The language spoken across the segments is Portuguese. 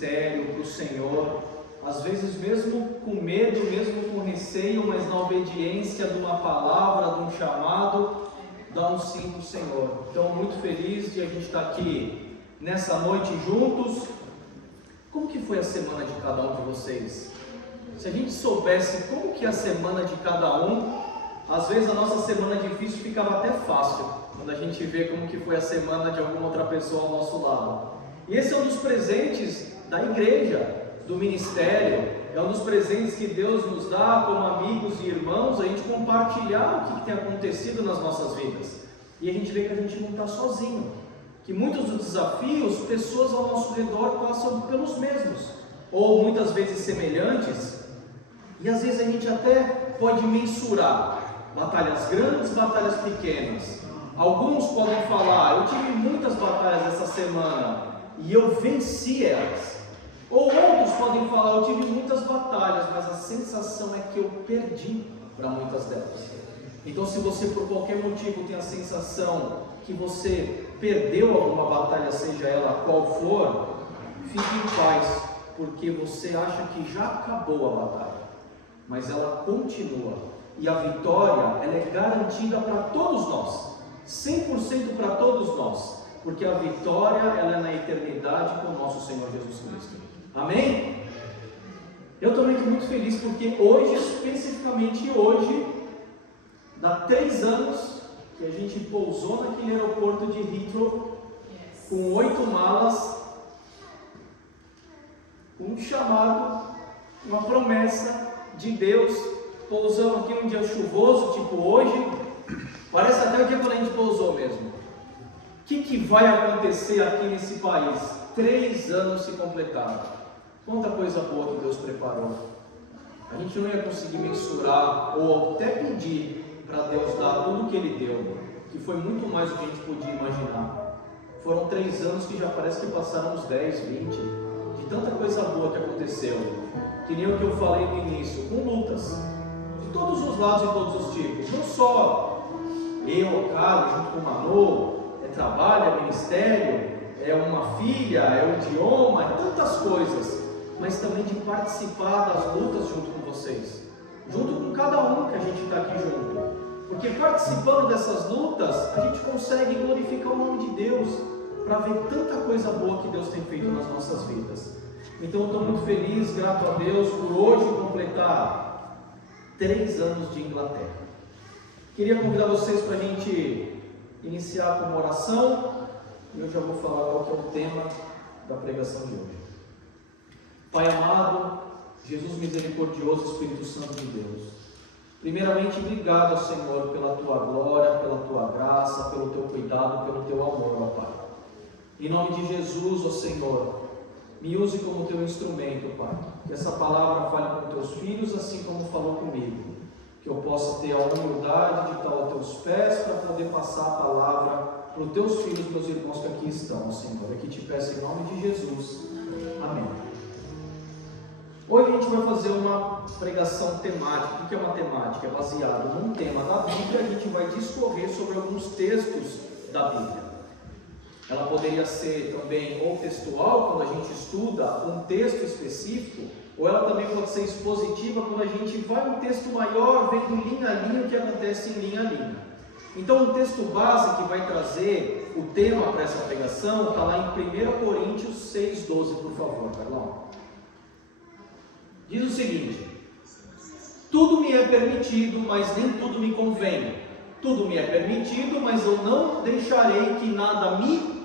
ministério, para o Senhor, às vezes mesmo com medo, mesmo com receio, mas na obediência de uma palavra, de um chamado, dá um sim para o Senhor. Então, muito feliz de a gente estar aqui nessa noite juntos. Como que foi a semana de cada um de vocês? Se a gente soubesse como que é a semana de cada um, às vezes a nossa semana difícil ficava até fácil, quando a gente vê como que foi a semana de alguma outra pessoa ao nosso lado. E esse é um dos presentes da igreja, do ministério, é um dos presentes que Deus nos dá como amigos e irmãos, a gente compartilhar o que tem acontecido nas nossas vidas. E a gente vê que a gente não está sozinho, que muitos dos desafios, pessoas ao nosso redor passam pelos mesmos, ou muitas vezes semelhantes, e às vezes a gente até pode mensurar batalhas grandes, batalhas pequenas. Alguns podem falar, eu tive muitas batalhas essa semana e eu venci elas. Ou outros podem falar, eu tive muitas batalhas, mas a sensação é que eu perdi para muitas delas. Então, se você por qualquer motivo tem a sensação que você perdeu alguma batalha, seja ela qual for, fique em paz, porque você acha que já acabou a batalha, mas ela continua. E a vitória, ela é garantida para todos nós, 100% para todos nós, porque a vitória, ela é na eternidade com o nosso Senhor Jesus Cristo. Amém? Eu também estou muito feliz porque hoje, especificamente hoje, dá 3 anos que a gente pousou naquele aeroporto de Heathrow com 8 malas, um chamado, uma promessa de Deus. Pousamos aqui um dia chuvoso, tipo hoje, parece até o dia quando a gente pousou mesmo. O que vai acontecer aqui nesse país? 3 anos se completaram. Quanta coisa boa que Deus preparou. A gente não ia conseguir mensurar ou até pedir para Deus dar tudo o que Ele deu, que foi muito mais do que a gente podia imaginar. Foram 3 anos que já parece que passaram uns 10, 20, de tanta coisa boa que aconteceu. Que nem o que eu falei no início, com lutas, de todos os lados e todos os tipos. Não só eu, Carlos, junto com o Manu, é trabalho, é ministério, é uma filha, é o idioma, é tantas coisas, mas também de participar das lutas junto com vocês, junto com cada um que a gente está aqui junto, porque participando dessas lutas, a gente consegue glorificar o nome de Deus, para ver tanta coisa boa que Deus tem feito nas nossas vidas. Então eu estou muito feliz, grato a Deus, por hoje completar 3 anos de Inglaterra. Queria convidar vocês para a gente iniciar com uma oração, e eu já vou falar qual que é o tema da pregação de hoje. Pai amado, Jesus misericordioso, Espírito Santo de Deus, primeiramente obrigado, Senhor, pela Tua glória, pela Tua graça, pelo Teu cuidado, pelo Teu amor, ó Pai. Em nome de Jesus, ó Senhor, me use como Teu instrumento, Pai, que essa palavra fale com Teus filhos, assim como falou comigo, que eu possa ter a humildade de estar aos Teus pés, para poder passar a palavra para os Teus filhos, meus irmãos que aqui estão, Senhor. Eu aqui te peço em nome de Jesus. Amém. Hoje a gente vai fazer uma pregação temática. O que é uma temática? É baseado num tema da Bíblia. A gente vai discorrer sobre alguns textos da Bíblia. Ela poderia ser também ou textual, quando a gente estuda um texto específico, ou ela também pode ser expositiva, quando a gente vai um texto maior, vendo linha a linha o que acontece em linha a linha. Então, o texto base que vai trazer o tema para essa pregação está lá em 1 Coríntios 6,12, por favor, Carlão. Diz o seguinte: tudo me é permitido, mas nem tudo me convém. Tudo me é permitido, mas eu não deixarei que nada me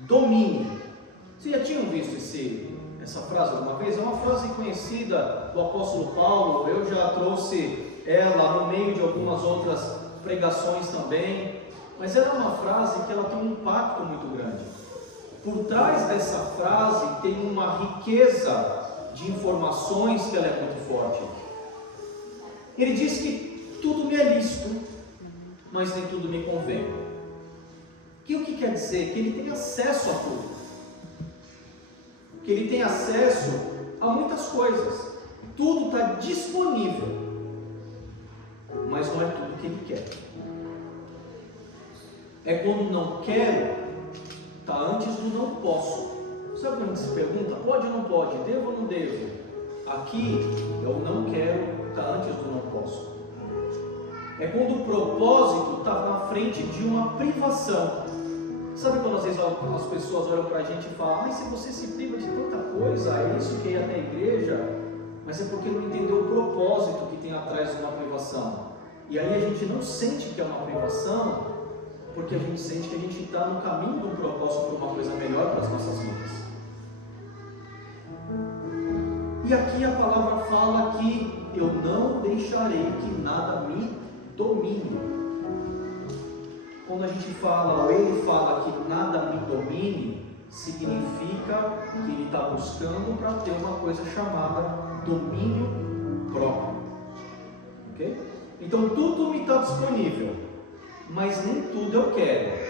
domine. Vocês já tinham visto essa frase alguma vez? É uma frase conhecida do apóstolo Paulo. Eu já trouxe ela no meio de algumas outras pregações também, mas ela é uma frase que ela tem um impacto muito grande. Por trás dessa frase tem uma riqueza de informações que ela é muito forte. Ele diz que tudo me é lícito, mas nem tudo me convém. O que quer dizer? Que ele tem acesso a tudo, que ele tem acesso a muitas coisas, tudo está disponível, mas não é tudo que ele quer. É quando não quero, está antes do não posso. Sabe quando a gente se pergunta, pode ou não pode, devo ou não devo? Aqui, eu não quero, está antes do não posso. É quando o propósito está na frente de uma privação. Sabe quando às vezes as pessoas olham para a gente e falam, mas se você se priva de tanta coisa, é isso que é até a igreja, mas é porque não entendeu o propósito que tem atrás de uma privação. E aí a gente não sente que é uma privação, porque a gente sente que a gente está no caminho do propósito para uma coisa melhor para as nossas vidas. E aqui a palavra fala que eu não deixarei que nada me domine. Quando a gente fala, ou ele fala que nada me domine, significa que ele está buscando para ter uma coisa chamada domínio próprio. Ok? Então tudo me está disponível, mas nem tudo eu quero.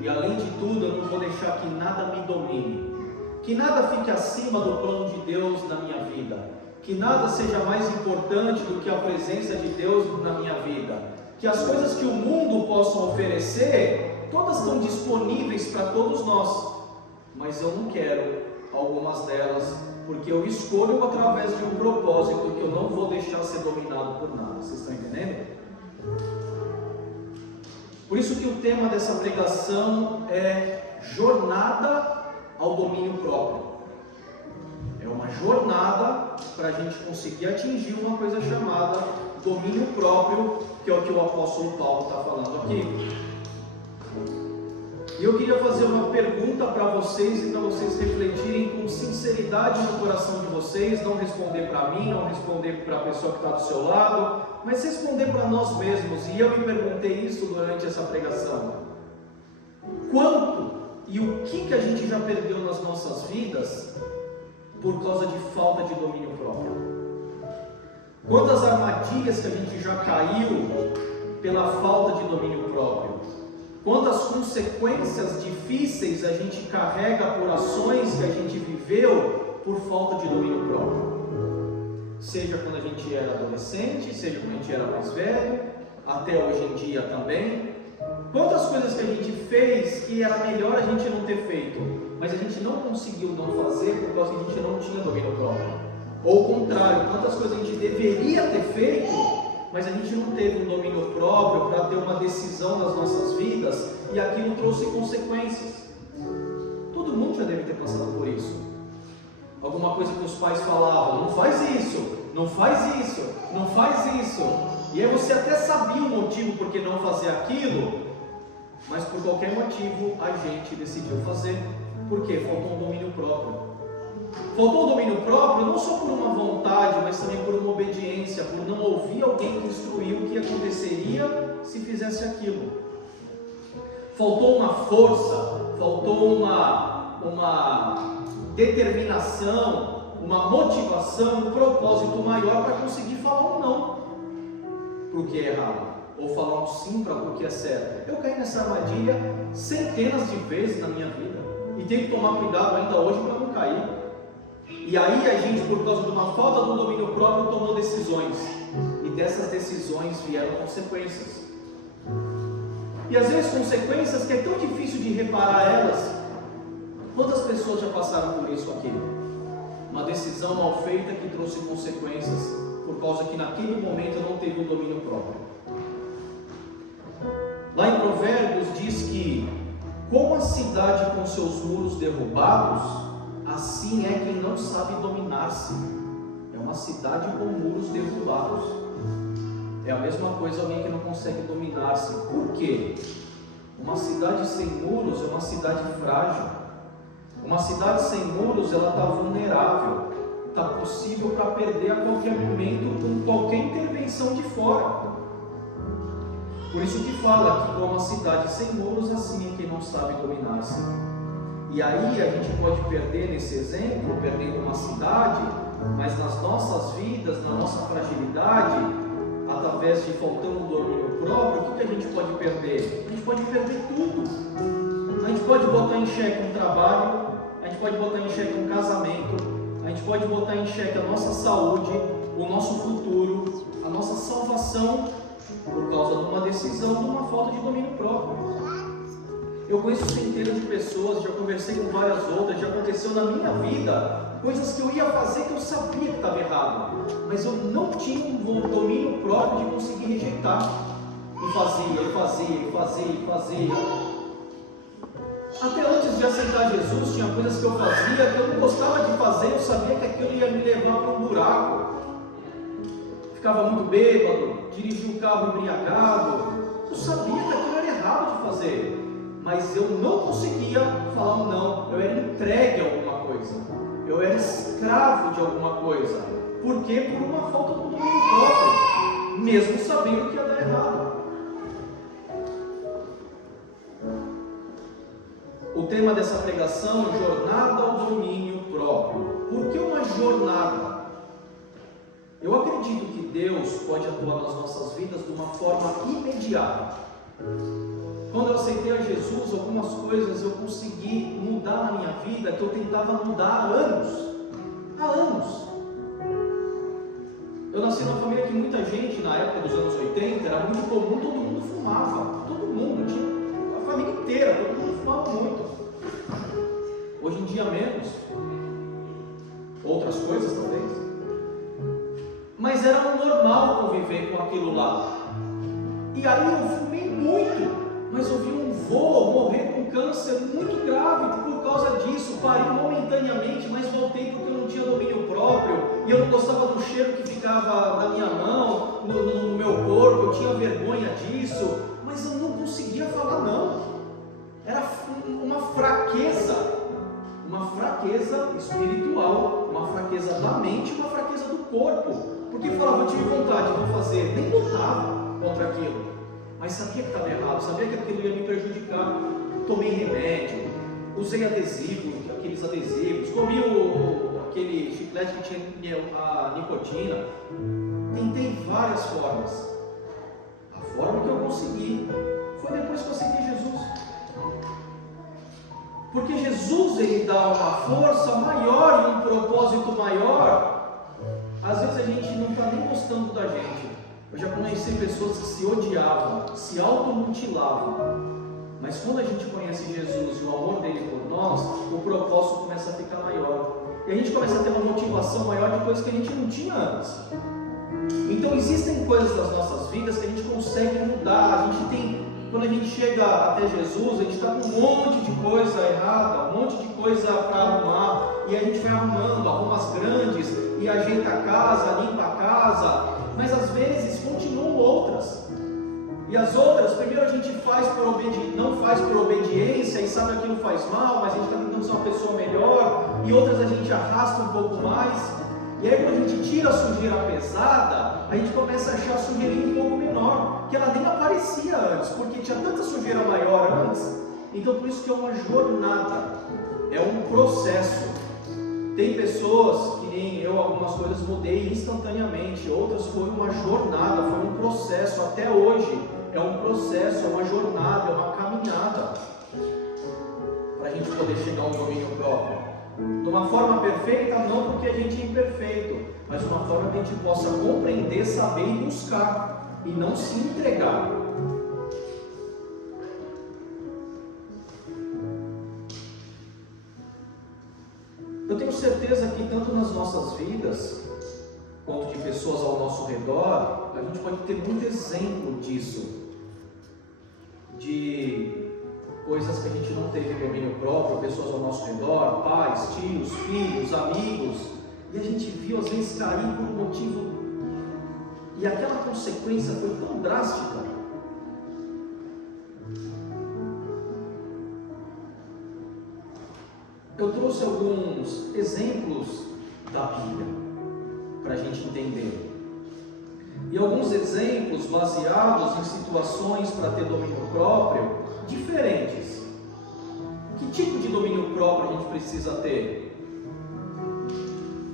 E além de tudo, eu não vou deixar que nada me domine. Que nada fique acima do plano de Deus na minha vida. Que nada seja mais importante do que a presença de Deus na minha vida. Que as coisas que o mundo possa oferecer, todas estão disponíveis para todos nós. Mas eu não quero algumas delas, porque eu escolho através de um propósito que eu não vou deixar ser dominado por nada. Vocês estão entendendo? Por isso que o tema dessa pregação é jornada ao domínio próprio. É uma jornada para a gente conseguir atingir uma coisa chamada domínio próprio, que é o que o apóstolo Paulo está falando aqui. E eu queria fazer uma pergunta para vocês e para vocês refletirem com sinceridade no coração de vocês, não responder para mim, não responder para a pessoa que está do seu lado, mas responder para nós mesmos. E eu me perguntei isso durante essa pregação. Quanto e o que a gente já perdeu nas nossas vidas por causa de falta de domínio próprio? Quantas armadilhas que a gente já caiu pela falta de domínio próprio? Quantas consequências difíceis a gente carrega por ações que a gente viveu por falta de domínio próprio? Seja quando a gente era adolescente, seja quando a gente era mais velho, até hoje em dia também. Quantas coisas que a gente fez que era melhor a gente não ter feito, mas a gente não conseguiu não fazer por causa que a gente não tinha domínio próprio? Ou o contrário, quantas coisas a gente deveria ter feito, mas a gente não teve um domínio próprio para ter uma decisão nas nossas vidas e aquilo trouxe consequências. Todo mundo já deve ter passado por isso. Alguma coisa que os pais falavam, não faz isso, não faz isso, não faz isso. E aí você até sabia o motivo por que não fazer aquilo, mas por qualquer motivo a gente decidiu fazer. Por quê? Faltou um domínio próprio. Faltou o domínio próprio não só por uma vontade, mas também por uma obediência, por não ouvir alguém que instruiu o que aconteceria se fizesse aquilo. Faltou uma força, faltou uma determinação, uma motivação, um propósito maior para conseguir falar um não para o que é errado, ou falar um sim para o que é certo. Eu caí nessa armadilha centenas de vezes na minha vida e tenho que tomar cuidado ainda hoje para não cair. E aí a gente, por causa de uma falta do domínio próprio, tomou decisões. E dessas decisões vieram consequências. E às vezes consequências que é tão difícil de reparar elas. Quantas pessoas já passaram por isso aqui? Uma decisão mal feita que trouxe consequências, por causa que naquele momento não teve o domínio próprio. Lá em Provérbios diz que, como a cidade com seus muros derrubados, assim é quem não sabe dominar-se. É uma cidade com muros derrubados. É a mesma coisa alguém que não consegue dominar-se. Por quê? Uma cidade sem muros é uma cidade frágil. Uma cidade sem muros, ela está vulnerável. Está possível para perder a qualquer momento com qualquer intervenção de fora. Por isso que fala que como uma cidade sem muros, assim é quem não sabe dominar-se. E aí a gente pode perder nesse exemplo, perdendo uma cidade, mas nas nossas vidas, na nossa fragilidade, através de faltando um domínio próprio, o que a gente pode perder? A gente pode perder tudo. A gente pode botar em xeque um trabalho, a gente pode botar em xeque um casamento, a gente pode botar em xeque a nossa saúde, o nosso futuro, a nossa salvação, por causa de uma decisão, de uma falta de domínio próprio. Eu conheço centenas de pessoas, já conversei com várias outras, já aconteceu na minha vida coisas que eu ia fazer que eu sabia que estava errado, mas eu não tinha um domínio próprio de conseguir rejeitar. E fazia. Até antes de aceitar Jesus, tinha coisas que eu fazia que eu não gostava de fazer, eu sabia que aquilo ia me levar para um buraco. Ficava muito bêbado, dirigia o carro embriagado, eu sabia que aquilo era errado de fazer. Mas eu não conseguia falar um não, eu era entregue a alguma coisa, eu era escravo de alguma coisa. Por quê? Por uma falta de domínio próprio, mesmo sabendo que ia dar errado. O tema dessa pregação é jornada ao domínio próprio. Por que uma jornada? Eu acredito que Deus pode atuar nas nossas vidas de uma forma imediata. Quando eu aceitei a Jesus, algumas coisas eu consegui mudar na minha vida que eu tentava mudar há anos. Há anos. Eu nasci numa família que muita gente, na época dos anos 80, era muito comum, todo mundo fumava. Todo mundo, tinha a família inteira, todo mundo fumava muito. Hoje em dia menos. Outras coisas talvez. Mas era normal conviver com aquilo lá. E aí eu fumei muito. Mas eu vi um vô morrer com câncer muito grave por causa disso. Parei momentaneamente, mas voltei porque eu não tinha domínio próprio. E eu não gostava do cheiro que ficava na minha mão, no meu corpo. Eu tinha vergonha disso. Mas eu não conseguia falar não. Era uma fraqueza espiritual, uma fraqueza da mente, uma fraqueza do corpo. Porque falava, eu tive vontade de fazer, nem lutava contra aquilo. Mas sabia que estava errado, sabia que aquilo ia me prejudicar. Tomei remédio, usei adesivo, aqueles adesivos, comi aquele chiclete que tinha a nicotina. Tentei várias formas. A forma que eu consegui foi depois que eu aceitei Jesus. Porque Jesus, ele dá uma força maior e um propósito maior. Às vezes a gente não está nem gostando da gente. Eu já conheci pessoas que se odiavam, se automutilavam. Mas quando a gente conhece Jesus e o amor dele por nós, o propósito começa a ficar maior. E a gente começa a ter uma motivação maior de coisas que a gente não tinha antes. Então existem coisas das nossas vidas que a gente consegue mudar. A gente tem, quando a gente chega até Jesus, a gente está com um monte de coisa errada, um monte de coisa para arrumar. E a gente vai arrumando, arruma as grandes e ajeita a casa, limpa a casa. Mas às vezes continuam outras. E as outras, primeiro a gente não faz por obediência e sabe que aquilo faz mal, mas a gente está tentando ser uma pessoa melhor. E outras a gente arrasta um pouco mais. E aí quando a gente tira a sujeira pesada, a gente começa a achar a sujeirinha um pouco menor, que ela nem aparecia antes, porque tinha tanta sujeira maior antes. Então por isso que é uma jornada, é um processo. Tem pessoas que nem eu, algumas coisas mudei instantaneamente, outras foi uma jornada, foi um processo, até hoje é um processo, é uma jornada, é uma caminhada para a gente poder chegar ao domínio próprio. De uma forma perfeita, não porque a gente é imperfeito, mas de uma forma que a gente possa compreender, saber e buscar, e não se entregar. Eu tenho certeza que tanto nas nossas vidas, quanto de pessoas ao nosso redor, a gente pode ter muito exemplo disso, de coisas que a gente não teve domínio próprio, pessoas ao nosso redor, pais, tios, filhos, amigos, e a gente viu às vezes cair por um motivo, e aquela consequência foi tão drástica. Eu trouxe alguns exemplos da Bíblia para a gente entender. E alguns exemplos baseados em situações para ter domínio próprio diferentes. Que tipo de domínio próprio a gente precisa ter?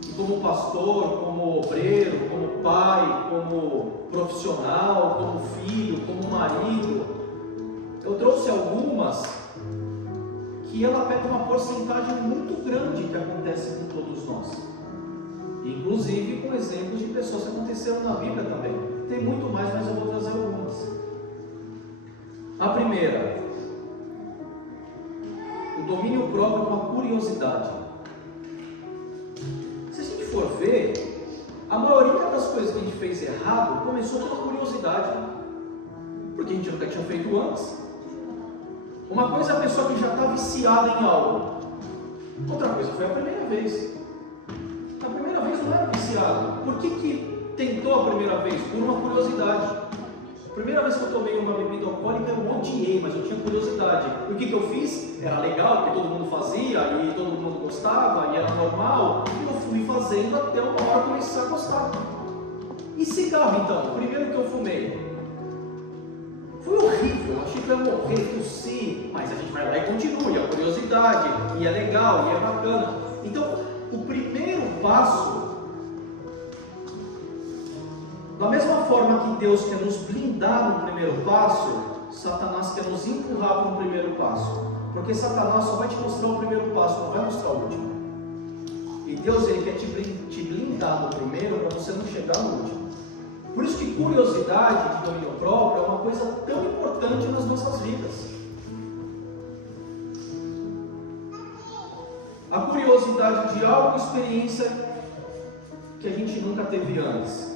E como pastor, como obreiro, como pai, como profissional, como filho, como marido, eu trouxe algumas que ela pega uma porcentagem muito grande que acontece com todos nós. Inclusive com exemplos de pessoas que aconteceram na Bíblia também. Tem muito mais, mas eu vou trazer algumas. A primeira, domínio próprio com a curiosidade. Se a gente for ver, a maioria das coisas que a gente fez errado começou pela curiosidade, porque a gente nunca tinha feito antes. Uma coisa é a pessoa que já está viciada em algo, outra coisa foi a primeira vez. A primeira vez não era viciado. Por que tentou a primeira vez? Por uma curiosidade. A primeira vez que eu tomei uma bebida alcoólica eu odiei, mas eu tinha curiosidade. E o que eu fiz? Era legal, porque todo mundo fazia e todo mundo gostava e era normal. E eu fui fazendo até uma hora começar a gostar. E cigarro então? O primeiro que eu fumei foi horrível, eu achei que eu ia morrer, tossi, mas a gente vai lá e continua, e a curiosidade, e é legal, e é bacana. Então, o primeiro passo, da mesma forma que Deus quer nos blindar no primeiro passo, Satanás quer nos empurrar para o primeiro passo, porque Satanás só vai te mostrar o primeiro passo, não vai mostrar o último. E Deus ele quer te blindar no primeiro para você não chegar no último. Por isso que curiosidade de domínio próprio é uma coisa tão importante nas nossas vidas. A curiosidade de algo, experiência que a gente nunca teve antes.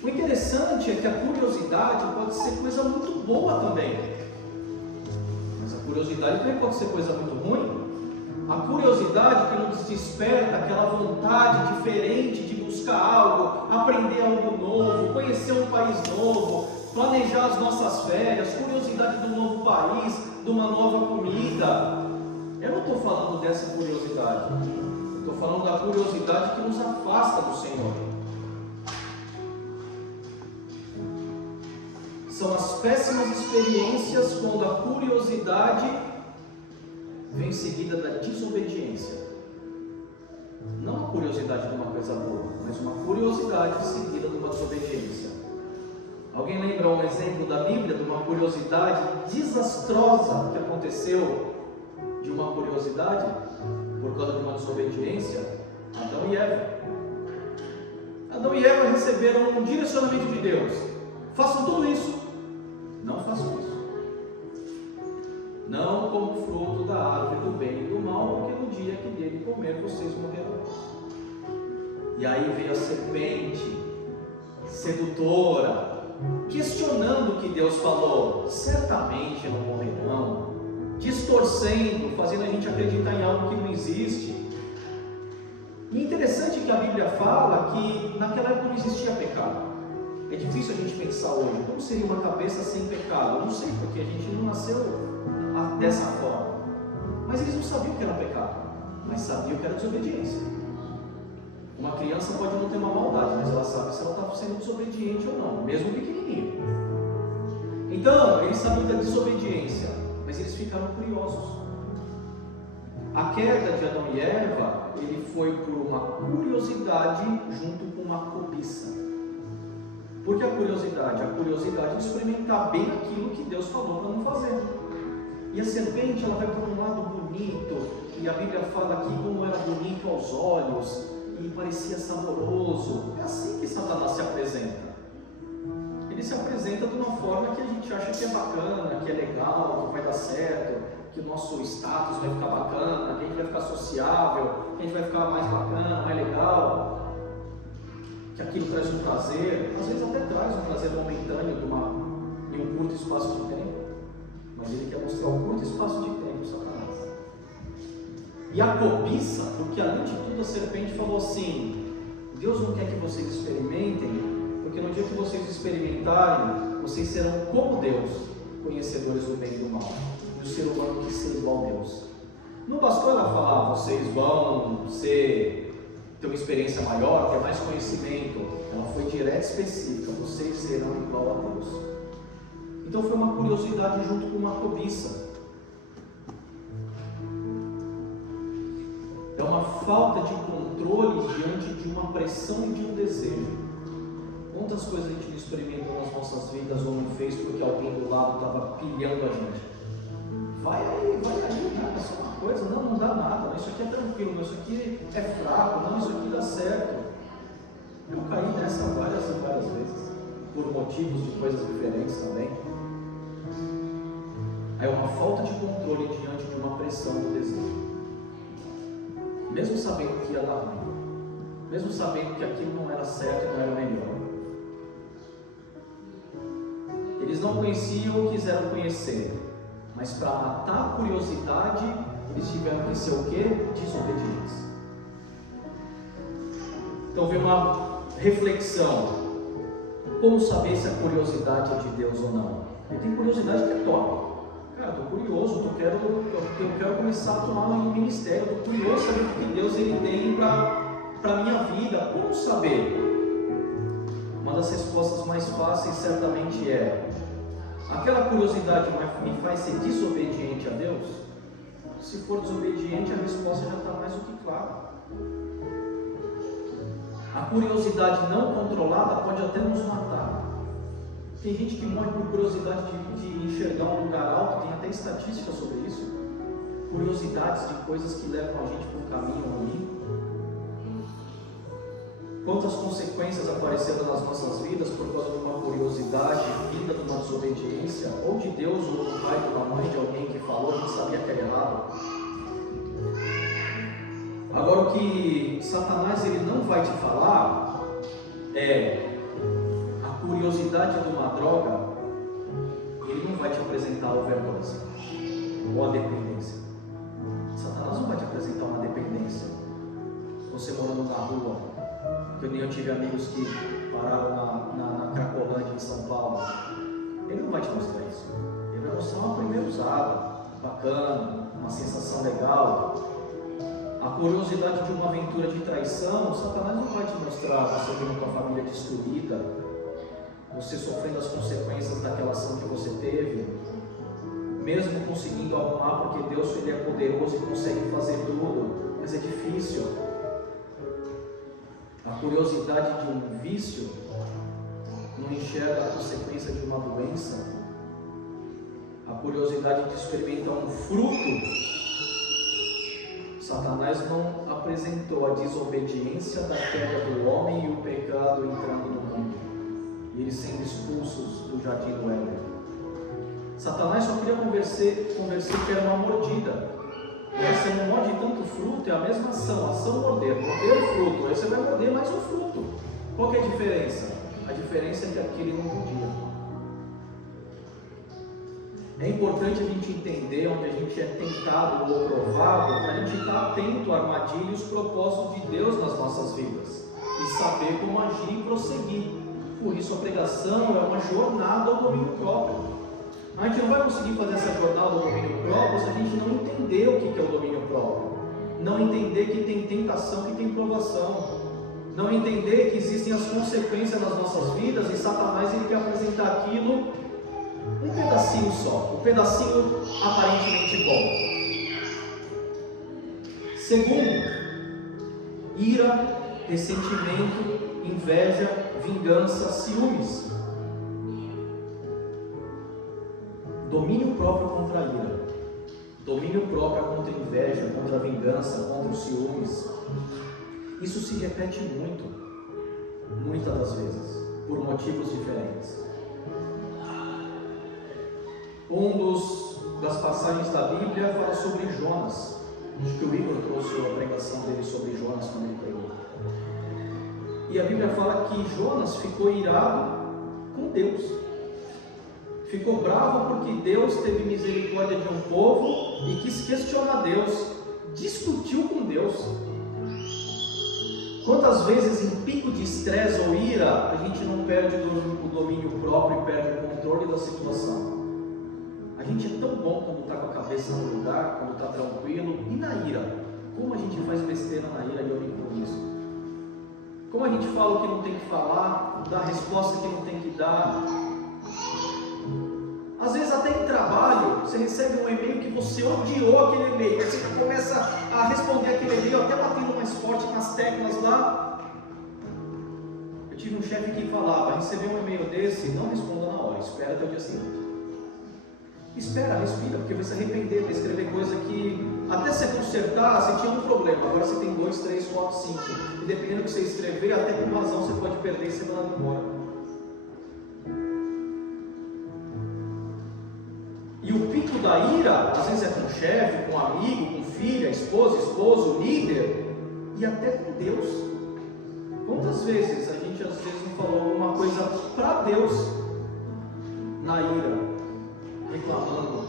O interessante é que a curiosidade pode ser coisa muito boa também. Mas a curiosidade também pode ser coisa muito ruim. A curiosidade que nos desperta aquela vontade diferente de buscar algo, aprender algo novo, conhecer um país novo, planejar as nossas férias, curiosidade do novo país, de uma nova comida. Eu não estou falando dessa curiosidade, eu estou falando da curiosidade que nos afasta do Senhor. São as péssimas experiências quando a curiosidade vem seguida da desobediência. Não a curiosidade de uma coisa boa, mas uma curiosidade seguida de uma desobediência. Alguém lembra um exemplo da Bíblia de uma curiosidade desastrosa que aconteceu de uma curiosidade por causa de uma desobediência? Adão e Eva. Adão e Eva receberam um direcionamento de Deus: façam tudo isso. Não façam isso. Não como fruto da árvore do bem e do mal, porque no dia que dele comer vocês morrerão. E aí veio a serpente sedutora, questionando o que Deus falou. Certamente não morrerão, distorcendo, fazendo a gente acreditar em algo que não existe. E interessante que a Bíblia fala que naquela época não existia pecado. É difícil a gente pensar hoje, como seria uma cabeça sem pecado? Eu não sei, porque a gente não nasceu dessa forma. Mas eles não sabiam o que era pecado, mas sabiam o que era desobediência. Uma criança pode não ter uma maldade, mas ela sabe se ela está sendo desobediente ou não, mesmo pequenininho. Então, eles sabiam da desobediência, mas eles ficaram curiosos. A queda de Adão e Eva, ele foi por uma curiosidade junto com uma cobiça. Por que a curiosidade? A curiosidade de experimentar bem aquilo que Deus falou para não fazer. E a serpente, ela vai por um lado bonito, e a Bíblia fala aqui como era bonito aos olhos, e parecia saboroso. É assim que Satanás se apresenta. Ele se apresenta de uma forma que a gente acha que é bacana, que é legal, que vai dar certo, que o nosso status vai ficar bacana, que a gente vai ficar sociável, que a gente vai ficar mais bacana, mais legal, que aquilo traz um prazer, às vezes até traz um prazer momentâneo em um curto espaço de tempo, mas ele quer mostrar um curto espaço de tempo, Satanás. E a cobiça, porque além de tudo a serpente falou assim: Deus não quer que vocês experimentem, porque no dia que vocês experimentarem, vocês serão como Deus, conhecedores do bem e do mal. E o ser humano quis ser igual a Deus. Não bastou ela falar, vocês vão ter uma experiência maior, ter mais conhecimento. Ela foi direta e específica: vocês serão igual a Deus. Então foi uma curiosidade junto com uma cobiça. É uma falta de controle diante de uma pressão e de um desejo. Quantas coisas a gente não experimentou nas nossas vidas ou não fez porque alguém do lado estava pilhando a gente? Vai aí, cara, é só uma coisa, não dá nada, isso aqui é tranquilo, isso aqui é fraco, não, isso aqui dá certo. Eu caí nessa várias e várias vezes, por motivos de coisas diferentes também. é uma falta de controle diante de uma pressão do desejo. Mesmo sabendo que ia dar ruim, mesmo sabendo que aquilo não era certo e não era melhor. Eles não conheciam ou quiseram conhecer, mas para matar a curiosidade, eles tiveram que ser o quê? Desobedientes. Então vem uma reflexão. Como saber se a curiosidade é de Deus ou não? Ele tem curiosidade que é top. Cara, estou curioso, eu quero começar a atuar no ministério, estou curioso saber o que Deus ele tem para a minha vida. Como saber? Uma das respostas mais fáceis certamente é: aquela curiosidade me faz ser desobediente a Deus? Se for desobediente, a resposta já está mais do que clara. A curiosidade não controlada pode até nos matar. Tem gente que morre por curiosidade de enxergar um lugar alto, tem até estatística sobre isso. Curiosidades de coisas que levam a gente por um caminho ruim. Quantas consequências apareceram nas nossas vidas por causa de uma curiosidade vinda de uma desobediência, ou de Deus, ou do pai, da mãe, de alguém que falou, a gente sabia que era errado. Agora, o que Satanás ele não vai te falar é a curiosidade de uma droga. Ele não vai te apresentar a overdose ou a dependência. Satanás não vai te apresentar uma dependência. Você morando na rua, eu tive amigos que pararam na Cracolândia em São Paulo. Ele não vai te mostrar isso. Ele vai mostrar uma primeira usada, bacana, uma sensação legal. A curiosidade de uma aventura de traição, Satanás não vai te mostrar você vendo tua família destruída, você sofrendo as consequências daquela ação que você teve, mesmo conseguindo arrumar, porque Deus ele é poderoso e consegue fazer tudo, mas é difícil. A curiosidade de um vício não enxerga a consequência de uma doença. A curiosidade de experimentar um fruto. Satanás não apresentou a desobediência da queda do homem e o pecado entrando no mundo, e eles sendo expulsos do jardim do Éden. Satanás só queria convencer que era uma mordida. Você não morde tanto fruto, é a mesma ação morder o fruto, aí você vai morder mais o fruto. Qual que é a diferença? A diferença é que aquele não podia. É importante a gente entender onde a gente é tentado ou provado, para a gente estar atento à armadilha e os propósitos de Deus nas nossas vidas e saber como agir e prosseguir. Por isso a pregação é uma jornada ao domínio próprio. A gente não vai conseguir fazer essa jornada ao domínio próprio se a gente não entender o que é o domínio próprio, não entender que tem tentação, que tem provação, não entender que existem as consequências nas nossas vidas e Satanás ele quer apresentar aquilo um pedacinho só, um pedacinho aparentemente bom. Segundo, ira, ressentimento, inveja, vingança, ciúmes. Domínio próprio contra a ira, domínio próprio contra a inveja, contra a vingança, contra os ciúmes. Isso se repete muitas das vezes, por motivos diferentes. Das passagens da Bíblia fala sobre Jonas. Acho que o Igor trouxe a pregação dele sobre Jonas quando ele pregou. E a Bíblia fala que Jonas ficou irado com Deus. Ficou bravo porque Deus teve misericórdia de um povo e quis questionar Deus. Discutiu com Deus. Quantas vezes em pico de estresse ou ira a gente não perde o domínio próprio e perde o controle da situação? A gente é tão bom quando está com a cabeça no lugar, quando está tranquilo. E na ira? Como a gente faz besteira na ira e eu me incluo nisso? Como a gente fala o que não tem que falar, dá a resposta que não tem que dar? Às vezes até em trabalho, você recebe um e-mail que você odiou aquele e-mail. Aí você começa a responder aquele e-mail até batendo mais forte nas teclas lá. Eu tive um chefe que falava: receber um e-mail desse, não responda na hora, espera até o dia seguinte. Espera, respira, porque vai se arrepender, vai escrever coisa que até você consertar, você tinha um problema, agora você tem 2, 3, 4, 5. E dependendo do que você escrever, até por razão você pode perder e ser mandado embora. E o pico da ira, às vezes é com o chefe, com o amigo, com filha, esposa, esposo, líder, e até com Deus. Quantas vezes a gente às vezes não falou alguma coisa para Deus na ira, reclamando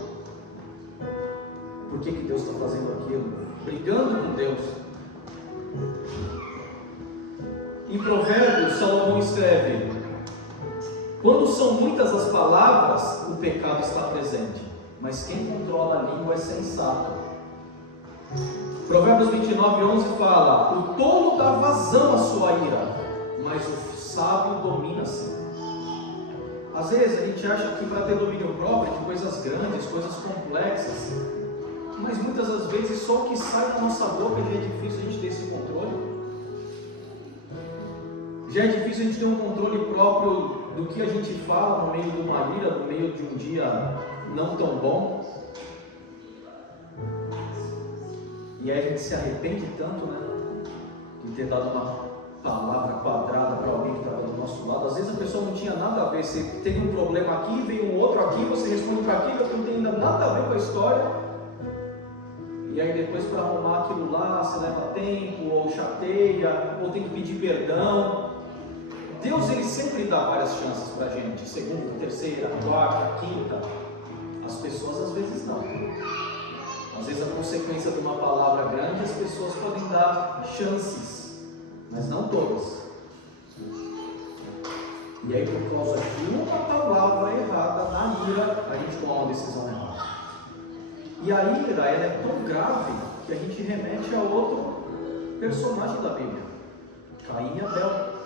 por que Deus está fazendo aquilo, brigando com Deus? Em Provérbios, Salomão escreve: quando são muitas as palavras, o pecado está presente, mas quem controla a língua é sensato. Provérbios 29:11 fala: o tolo dá vazão à sua ira, mas o sábio domina-se. Às vezes a gente acha que para ter domínio próprio de coisas grandes, coisas complexas, mas muitas das vezes só o que sai da nossa boca já é difícil a gente ter esse controle. Já é difícil a gente ter um controle próprio do que a gente fala no meio de uma ira, no meio de um dia não tão bom. E aí a gente se arrepende tanto, né, de ter dado uma palavra quadrada para alguém que estava do nosso lado. Às vezes a pessoa não tinha nada a ver, você teve um problema aqui, veio um outro aqui, você responde para aquilo que não tem ainda nada a ver com a história. E aí depois para arrumar aquilo lá, você leva tempo, ou chateia, ou tem que pedir perdão. Deus, ele sempre dá várias chances para a gente, segunda, terceira, quarta, quinta. As pessoas às vezes não. Às vezes a consequência de uma palavra grande, as pessoas podem dar chances, mas não todas. E aí por causa de uma palavra errada, na ira, a gente toma uma decisão errada. E a ira, ela é tão grave que a gente remete a outro personagem da Bíblia, Caim e Abel,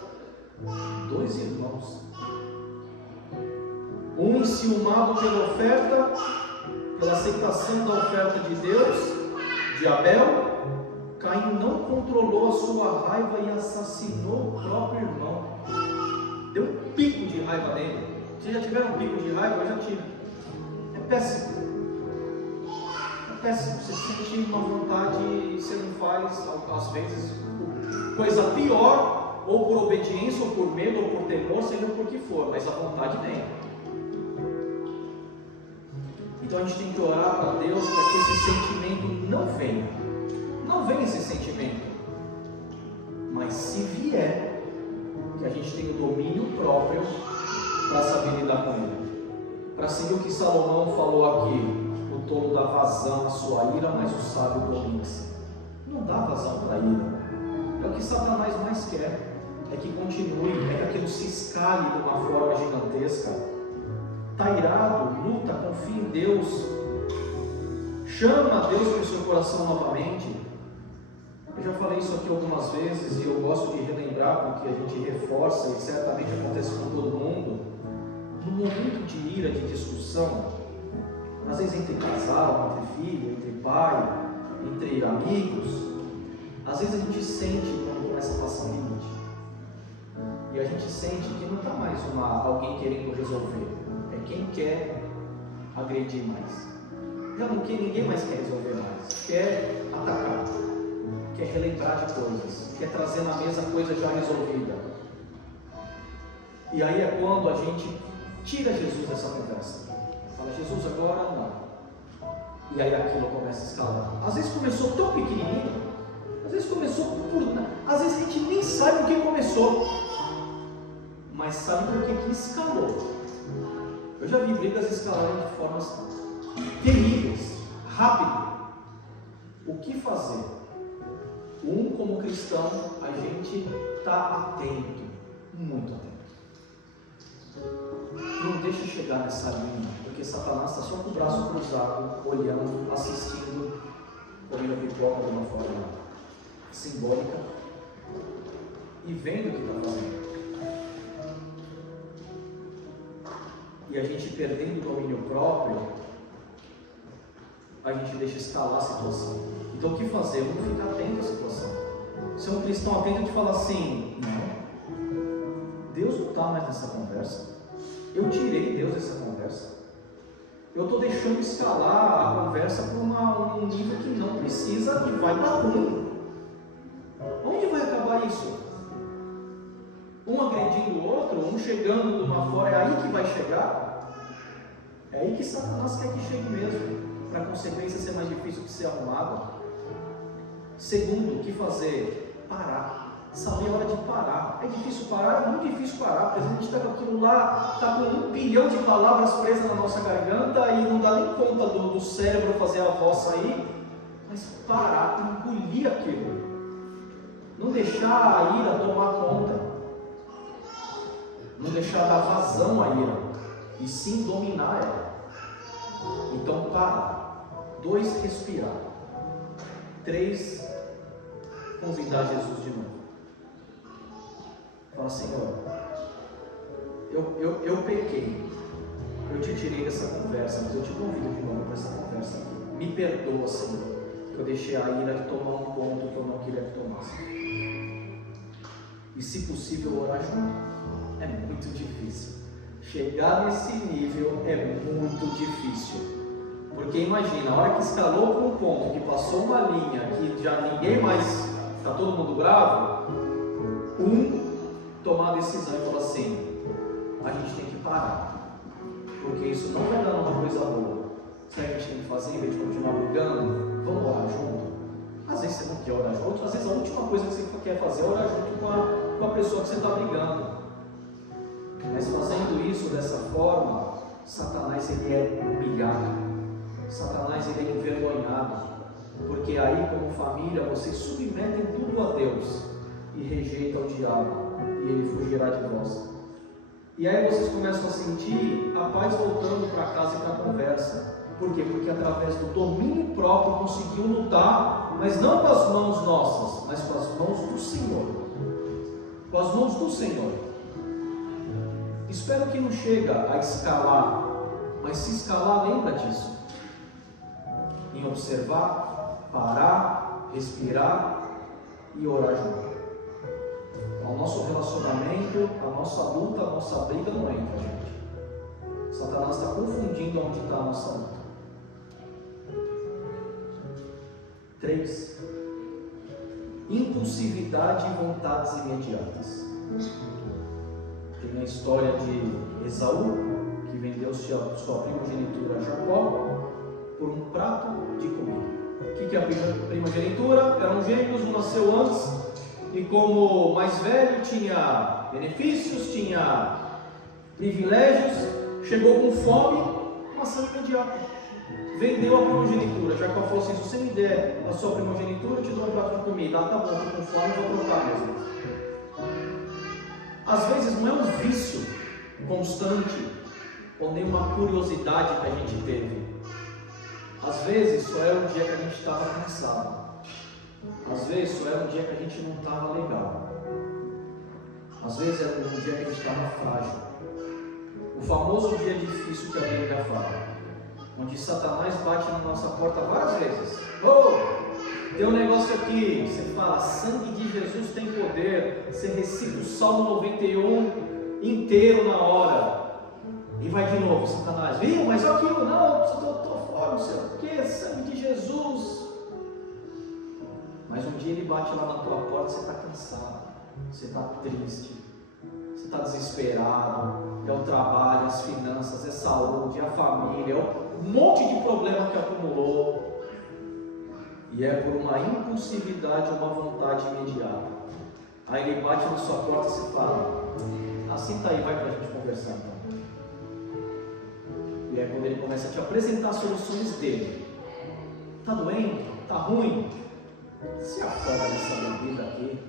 dois irmãos. Um enciumado pela oferta, pela aceitação da oferta de Deus, de Abel. Caim não controlou a sua raiva e assassinou o próprio irmão. Deu um pico de raiva nele. Vocês já tiveram um pico de raiva? Eu já tive. É péssimo. É péssimo. Você sente uma vontade e você não faz, às vezes, coisa pior, ou por obediência, ou por medo, ou por temor, seja por que for, mas a vontade vem. Então a gente tem que orar para Deus para que esse sentimento não venha. Não venha esse sentimento. Mas se vier, que a gente tenha o domínio próprio para saber lidar com ele. Para seguir o que Salomão falou aqui: o tolo dá vazão à sua ira, mas o sábio domina-se. Não dá vazão para a ira. É o que Satanás mais quer. É que continue, é que aquilo se escale de uma forma gigantesca. Está irado, luta, confia em Deus, chama a Deus para o seu coração novamente. Eu já falei isso aqui algumas vezes e eu gosto de relembrar porque a gente reforça e certamente acontece com todo mundo. No momento de ira, de discussão, às vezes entre casal, entre filho, entre pai, entre amigos, às vezes a gente sente quando começa a passar um limite. E a gente sente que não está mais alguém querendo resolver. É quem quer agredir mais. Já não quer, ninguém mais quer resolver mais. Quer atacar. Quer relembrar de coisas. Quer trazer na mesa coisa já resolvida. E aí é quando a gente tira Jesus dessa conversa. Fala: Jesus, agora não. E aí aquilo começa a escalar. Às vezes começou tão pequenininho. Às vezes começou por... Às vezes a gente nem sabe por que começou. Mas sabe por que escalou. Eu já vi brigas escalarem de formas terríveis, rápido. O que fazer? Como cristão, a gente está atento, muito atento. Não deixa chegar nessa linha, porque Satanás está só com o braço cruzado, olhando, assistindo, comendo pipoca de uma forma simbólica e vendo o que está fazendo. E a gente perdendo o domínio próprio, a gente deixa escalar a situação. Então o que fazer? Vamos ficar atento à situação. Ser um cristão atento, a gente fala assim: não, Deus não está mais nessa conversa. Eu tirei Deus dessa conversa. Eu estou deixando escalar a conversa para um nível que não precisa e vai dar ruim. Onde vai acabar isso? Um agredindo o outro, um chegando de uma forma, é aí que vai chegar? É aí que Satanás quer que chegue mesmo, para a consequência ser mais difícil de ser arrumada. Segundo, o que fazer? Parar. Saber a hora de parar. É difícil parar? É muito difícil parar, porque a gente está com aquilo lá, está com 1 bilhão de palavras presas na nossa garganta e não dá nem conta do cérebro fazer a voz sair. Mas parar, engolir aquilo. Não deixar a ira tomar conta. Não deixar dar vazão à ira. E sim dominar ela. Então para. 2, respirar. 3, convidar Jesus de novo. Fala, Senhor, eu pequei, eu te tirei dessa conversa, mas eu te convido de novo para essa conversa aqui. Me perdoa, Senhor, que eu deixei a ira de tomar um ponto que eu não queria que tomasse. E se possível, orar junto. É muito difícil. Chegar nesse nível é muito difícil. Porque imagina, a hora que escalou para um ponto, que passou uma linha, que já ninguém mais, está todo mundo bravo, tomar a decisão e falar assim, a gente tem que parar, porque isso não vai dar uma coisa boa. Sabe o que a gente tem que fazer, em vez de continuar brigando? Vamos orar junto. Às vezes você não quer orar junto, às vezes a última coisa que você quer fazer é orar junto com a pessoa que você está brigando. Mas fazendo isso dessa forma, Satanás ele é humilhado, Satanás ele é envergonhado, porque aí como família vocês submetem tudo a Deus e rejeitam o diabo, e ele fugirá de vós. E aí vocês começam a sentir a paz voltando para casa e para a conversa. Por quê? Porque através do domínio próprio conseguiu lutar, mas não com as mãos nossas, mas com as mãos do Senhor. Com as mãos do Senhor. Espero que não chega a escalar, mas se escalar, lembra disso. Em observar, parar, respirar e orar junto. O nosso relacionamento, a nossa luta, a nossa briga não entra, gente. Satanás está confundindo onde está a nossa luta. 3. Impulsividade e vontades imediatas. Tem a história de Esaú, que vendeu sua primogenitura a Jacó por um prato de comida. O que é a primogenitura? Eram gêmeos, um nasceu antes. E como mais velho tinha benefícios, tinha privilégios, chegou com fome, uma ação imediata. Vendeu a primogenitura. Jacó falou assim: se você me der a sua primogenitura, eu te dou um prato de comida. Ah, tá bom, estou com fome, vou trocar mesmo. Às vezes não é um vício constante, ou nem uma curiosidade que a gente teve. Às vezes só era um dia que a gente estava cansado. Às vezes só era um dia que a gente não estava legal. Às vezes era um dia que a gente estava frágil. O famoso dia difícil que a Bíblia fala, onde Satanás bate na nossa porta várias vezes. Tem um negócio aqui, você fala, sangue de Jesus tem poder. Você recita o Salmo 91 inteiro na hora. E vai de novo, Satanás, viu? Mas aquilo, não, estou fora, não sei o que, sangue de Jesus. Mas um dia ele bate lá na tua porta, você está cansado, você está triste, você está desesperado. É o trabalho, as finanças, é a saúde, é a família, é um monte de problema que acumulou. E é por uma impulsividade, uma vontade imediata. Aí ele bate na sua porta e você fala, assim tá aí, vai para a gente conversar então. E é quando ele começa a te apresentar as soluções dele. Está doendo? Está ruim? Se afoga nessa bebida aqui.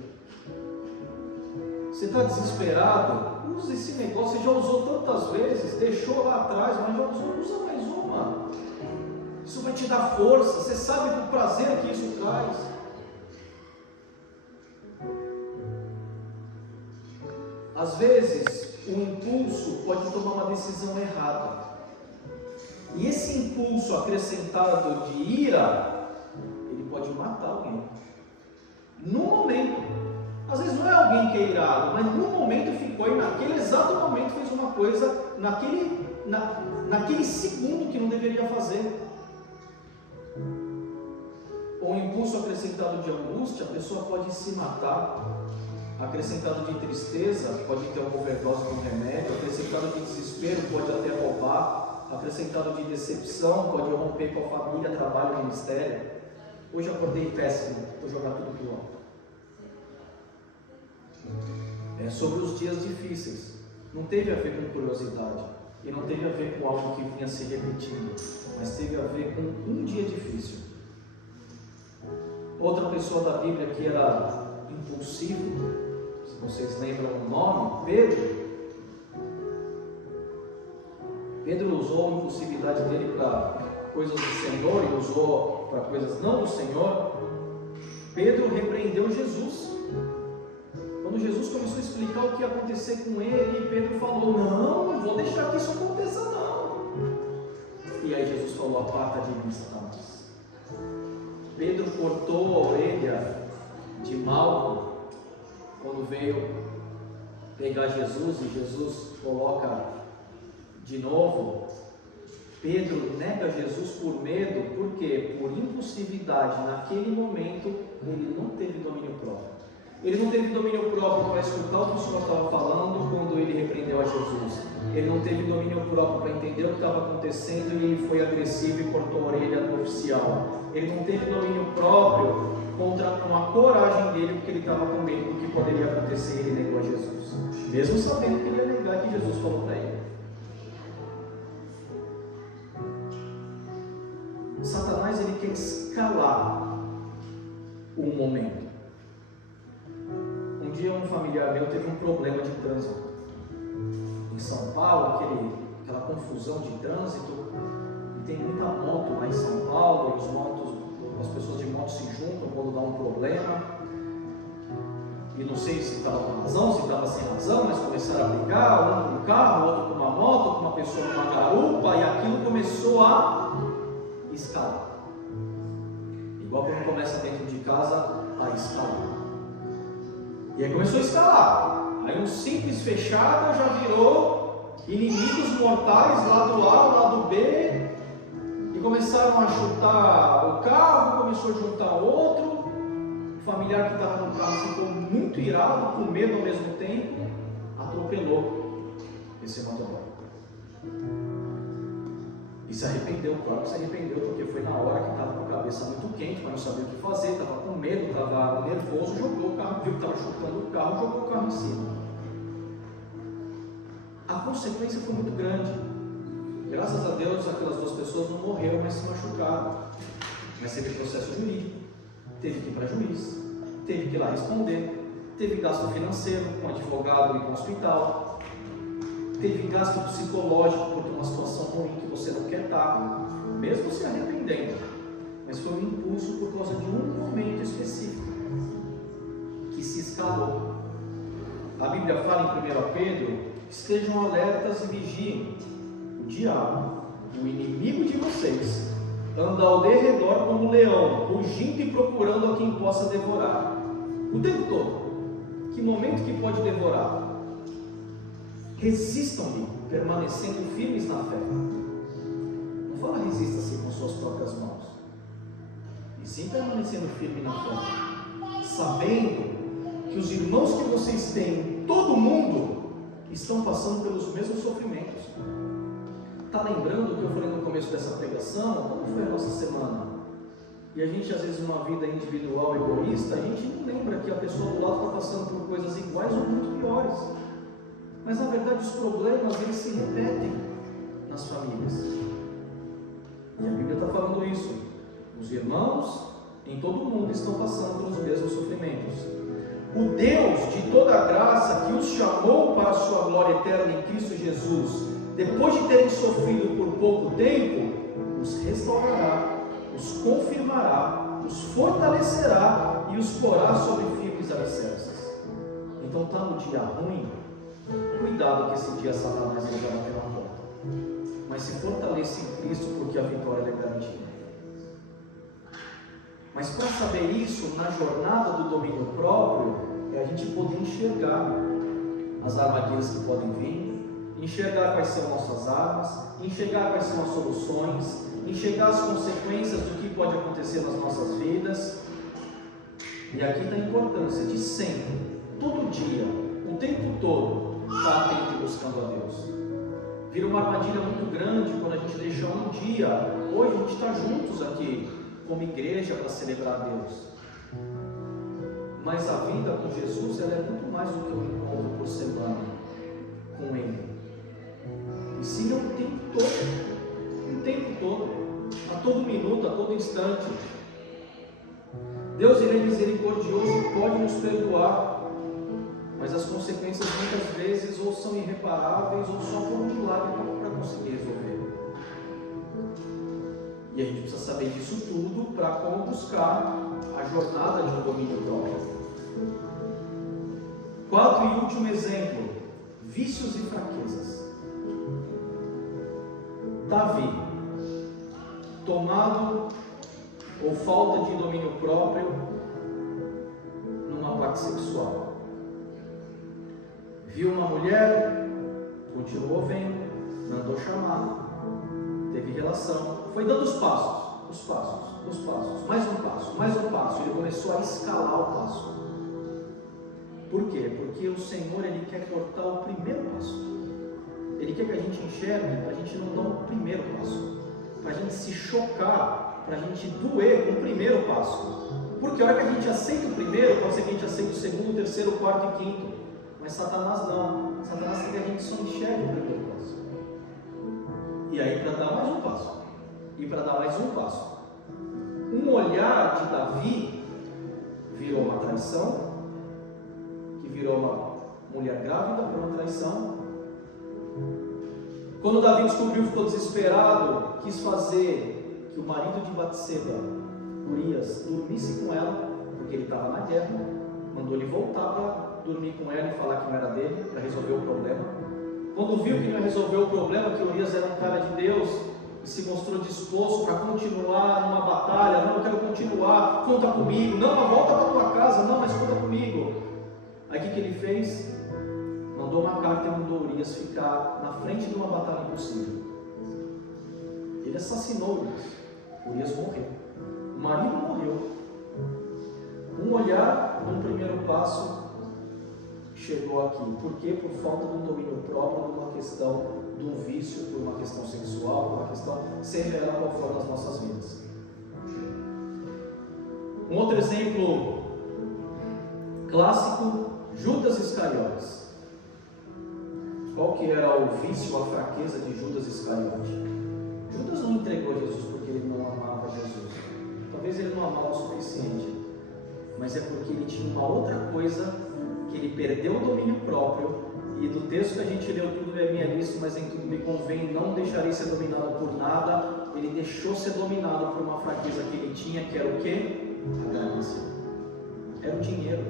Você está desesperado? Use esse negócio. Você já usou tantas vezes, deixou lá atrás, mas já usou, usa mais uma. Isso vai te dar força. Você sabe do prazer que isso traz. Às vezes, o impulso pode tomar uma decisão errada. E esse impulso acrescentado de ira, ele pode matar alguém. No momento. Às vezes não é alguém que é irado, mas no momento ficou e naquele exato momento fez uma coisa, naquele segundo que não deveria fazer. Com o impulso acrescentado de angústia, a pessoa pode se matar. Acrescentado de tristeza, pode ter uma overdose com remédio. Acrescentado de desespero, pode até roubar. acrescentado de decepção, pode romper com a família, trabalho, ministério. Hoje acordei péssimo, vou jogar tudo pro alto. É sobre os dias difíceis. Não teve a ver com curiosidade e não teve a ver com algo que vinha se repetindo, mas teve a ver com um dia difícil. Outra pessoa da Bíblia que era impulsivo, se vocês lembram o nome, Pedro usou a impulsividade dele para coisas do Senhor e usou para coisas não do Senhor. Pedro repreendeu Jesus. Quando Jesus começou a explicar o que ia acontecer com ele, Pedro falou: não vou deixar que isso aconteça não. E aí Jesus falou: aparta de mim, Satanás. Pedro cortou a orelha de Malco quando veio pegar Jesus, e Jesus coloca de novo. Pedro nega Jesus por medo, por quê? Por impulsividade. Naquele momento ele não teve domínio próprio. Ele não teve domínio próprio para escutar o que o Senhor estava falando quando ele repreendeu a Jesus. Ele não teve domínio próprio para entender o que estava acontecendo e ele foi agressivo e cortou a orelha do oficial. Ele não teve domínio próprio com a coragem dele, porque ele estava com medo do que poderia acontecer, e ele negou a Jesus, mesmo sabendo que ele ia negar, que Jesus falou para ele. Satanás, ele quer escalar o momento. Um dia um familiar meu teve um problema de trânsito em São Paulo, aquela confusão de trânsito, e tem muita moto lá em São Paulo, e as pessoas de moto se juntam quando dá um problema, e não sei se estava com razão, se estava sem razão, mas começaram a brigar, um com um carro, outro com uma moto, com uma pessoa numa garupa, e aquilo começou a escalar, igual quando começa dentro de casa a escalar. E aí começou a escalar. Aí um simples fechada já virou inimigos mortais, lado A, lado B, e começaram a chutar o carro, começou a juntar outro. O familiar que estava no carro ficou muito irado, com medo ao mesmo tempo, atropelou esse motoboy. E se arrependeu, claro que se arrependeu, porque foi na hora que estava com a cabeça muito quente, mas não sabia o que fazer, estava com medo, estava nervoso, jogou o carro, viu que estava chutando o carro, jogou o carro em cima. A consequência foi muito grande. Graças a Deus, aquelas duas pessoas não morreram, mas se machucaram. Mas teve processo jurídico, teve que ir para juiz, teve que ir lá responder, teve gasto financeiro com advogado e com hospital, teve gasto psicológico, porque é uma situação ruim que você não quer estar, mesmo se arrependendo, mas foi um impulso por causa de um momento específico que se escalou. A Bíblia fala em 1 Pedro: estejam alertas e vigiem. O diabo, o inimigo de vocês, anda ao derredor como um leão, rugindo e procurando a quem possa devorar. O tempo todo. Que momento que pode devorar? Resistam-lhe, permanecendo firmes na fé. Não fala resista-se com suas próprias mãos, e sim permanecendo firme na fé, sabendo que os irmãos que vocês têm em todo o mundo estão passando pelos mesmos sofrimentos. Está lembrando o que eu falei no começo dessa pregação? Como foi a nossa semana? E a gente, às vezes, numa vida individual egoísta, a gente não lembra que a pessoa do lado está passando por coisas iguais ou muito piores. Mas na verdade os problemas, eles se repetem nas famílias. E a Bíblia está falando isso. Os irmãos em todo o mundo estão passando pelos mesmos sofrimentos. O Deus de toda a graça, que os chamou para a sua glória eterna em Cristo Jesus, depois de terem sofrido por pouco tempo, os restaurará, os confirmará, os fortalecerá e os porá sobre firmes alicerces. Então está no dia ruim, cuidado que esse dia Satanás já bateu na porta, mas se fortaleça em Cristo, porque a vitória é garantida. Mas para saber isso, na jornada do domínio próprio, é a gente poder enxergar as armadilhas que podem vir, enxergar quais são nossas armas, enxergar quais são as soluções, enxergar as consequências do que pode acontecer nas nossas vidas. E aqui está a importância de sempre, todo dia, o tempo todo, estar atento e buscando a Deus. Vira uma armadilha muito grande quando a gente deixa um dia. Hoje a gente está juntos aqui como igreja para celebrar Deus. Mas a vida com Jesus, ela é muito mais do que um encontro por semana com Ele. E sim, é o tempo todo. O tempo todo. A todo minuto, a todo instante. Deus, Ele é misericordioso e pode nos perdoar. Mas as consequências muitas vezes ou são irreparáveis ou só por um milagre para conseguir resolver. E a gente precisa saber disso tudo para como buscar a jornada de um domínio próprio. Quarto e último exemplo: vícios e fraquezas. Davi, tomado ou falta de domínio próprio numa parte sexual. Viu uma mulher, continuou vendo, mandou chamar, teve relação, foi dando os passos, mais um passo, ele começou a escalar o passo. Por quê? Porque o Senhor, Ele quer cortar o primeiro passo. Ele quer que a gente enxergue, para a gente não dar o primeiro passo, para a gente se chocar, para a gente doer com o primeiro passo. Porque a hora que a gente aceita o primeiro, pode ser que a gente aceite o segundo, o terceiro, o quarto e o quinto. Mas Satanás não. Satanás quer que a gente só enxergue o primeiro passo. E aí, para dar mais um passo. E para dar mais um passo. Um olhar de Davi virou uma traição, que virou uma mulher grávida por uma traição. Quando Davi descobriu, ficou desesperado, quis fazer que o marido de Batseba, Urias, dormisse com ela, porque ele estava na guerra, mandou ele voltar para dormir com ela e falar que não era dele, para resolver o problema. Quando viu que não resolveu o problema, que Urias era um cara de Deus, e se mostrou disposto para continuar numa batalha, não, eu quero continuar, conta comigo, não, mas volta para tua casa, não, mas conta comigo. Aí o que ele fez? Mandou uma carta e mandou Urias ficar na frente de uma batalha impossível. Ele assassinou Urias. Urias morreu. O marido morreu. Um olhar, num primeiro passo, chegou aqui. Por quê? Por falta de um domínio próprio, de uma questão, de um vício, por uma questão sexual, por uma questão, seja ela qual for nas nossas vidas. Um outro exemplo clássico, Judas Iscariotes. Qual que era o vício, a fraqueza de Judas Iscariote? Judas não entregou Jesus porque ele não amava Jesus. Talvez ele não amava o suficiente. Mas é porque ele tinha uma outra coisa, que ele perdeu o domínio próprio. E do texto que a gente leu, tudo é minha lista, mas em tudo me convém, não deixarei ser dominado por nada. Ele deixou ser dominado por uma fraqueza que ele tinha, que era o quê? A ganância. Era o dinheiro.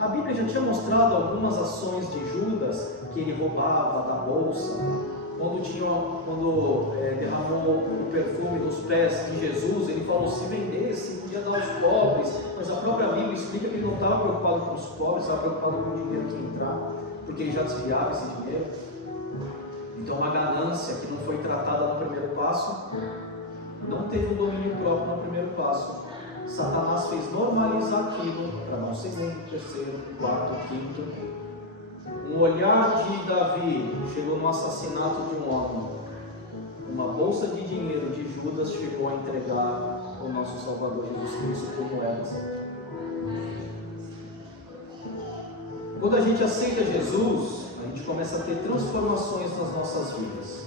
A Bíblia já tinha mostrado algumas ações de Judas, que ele roubava da bolsa, quando derramou o perfume dos pés de Jesus, ele falou, se vendesse, podia dar aos pobres, mas a própria Bíblia explica que ele não estava preocupado com os pobres, estava preocupado com o dinheiro que ia entrar, porque ele já desviava esse dinheiro. Então a ganância que não foi tratada no primeiro passo, não teve um domínio próprio no primeiro passo. Satanás fez normalizar aquilo para dar um segundo, terceiro, quarto, quinto. Um olhar de Davi chegou no assassinato de um homem. Uma bolsa de dinheiro de Judas chegou a entregar o nosso Salvador Jesus Cristo por moedas. Quando a gente aceita Jesus, a gente começa a ter transformações nas nossas vidas.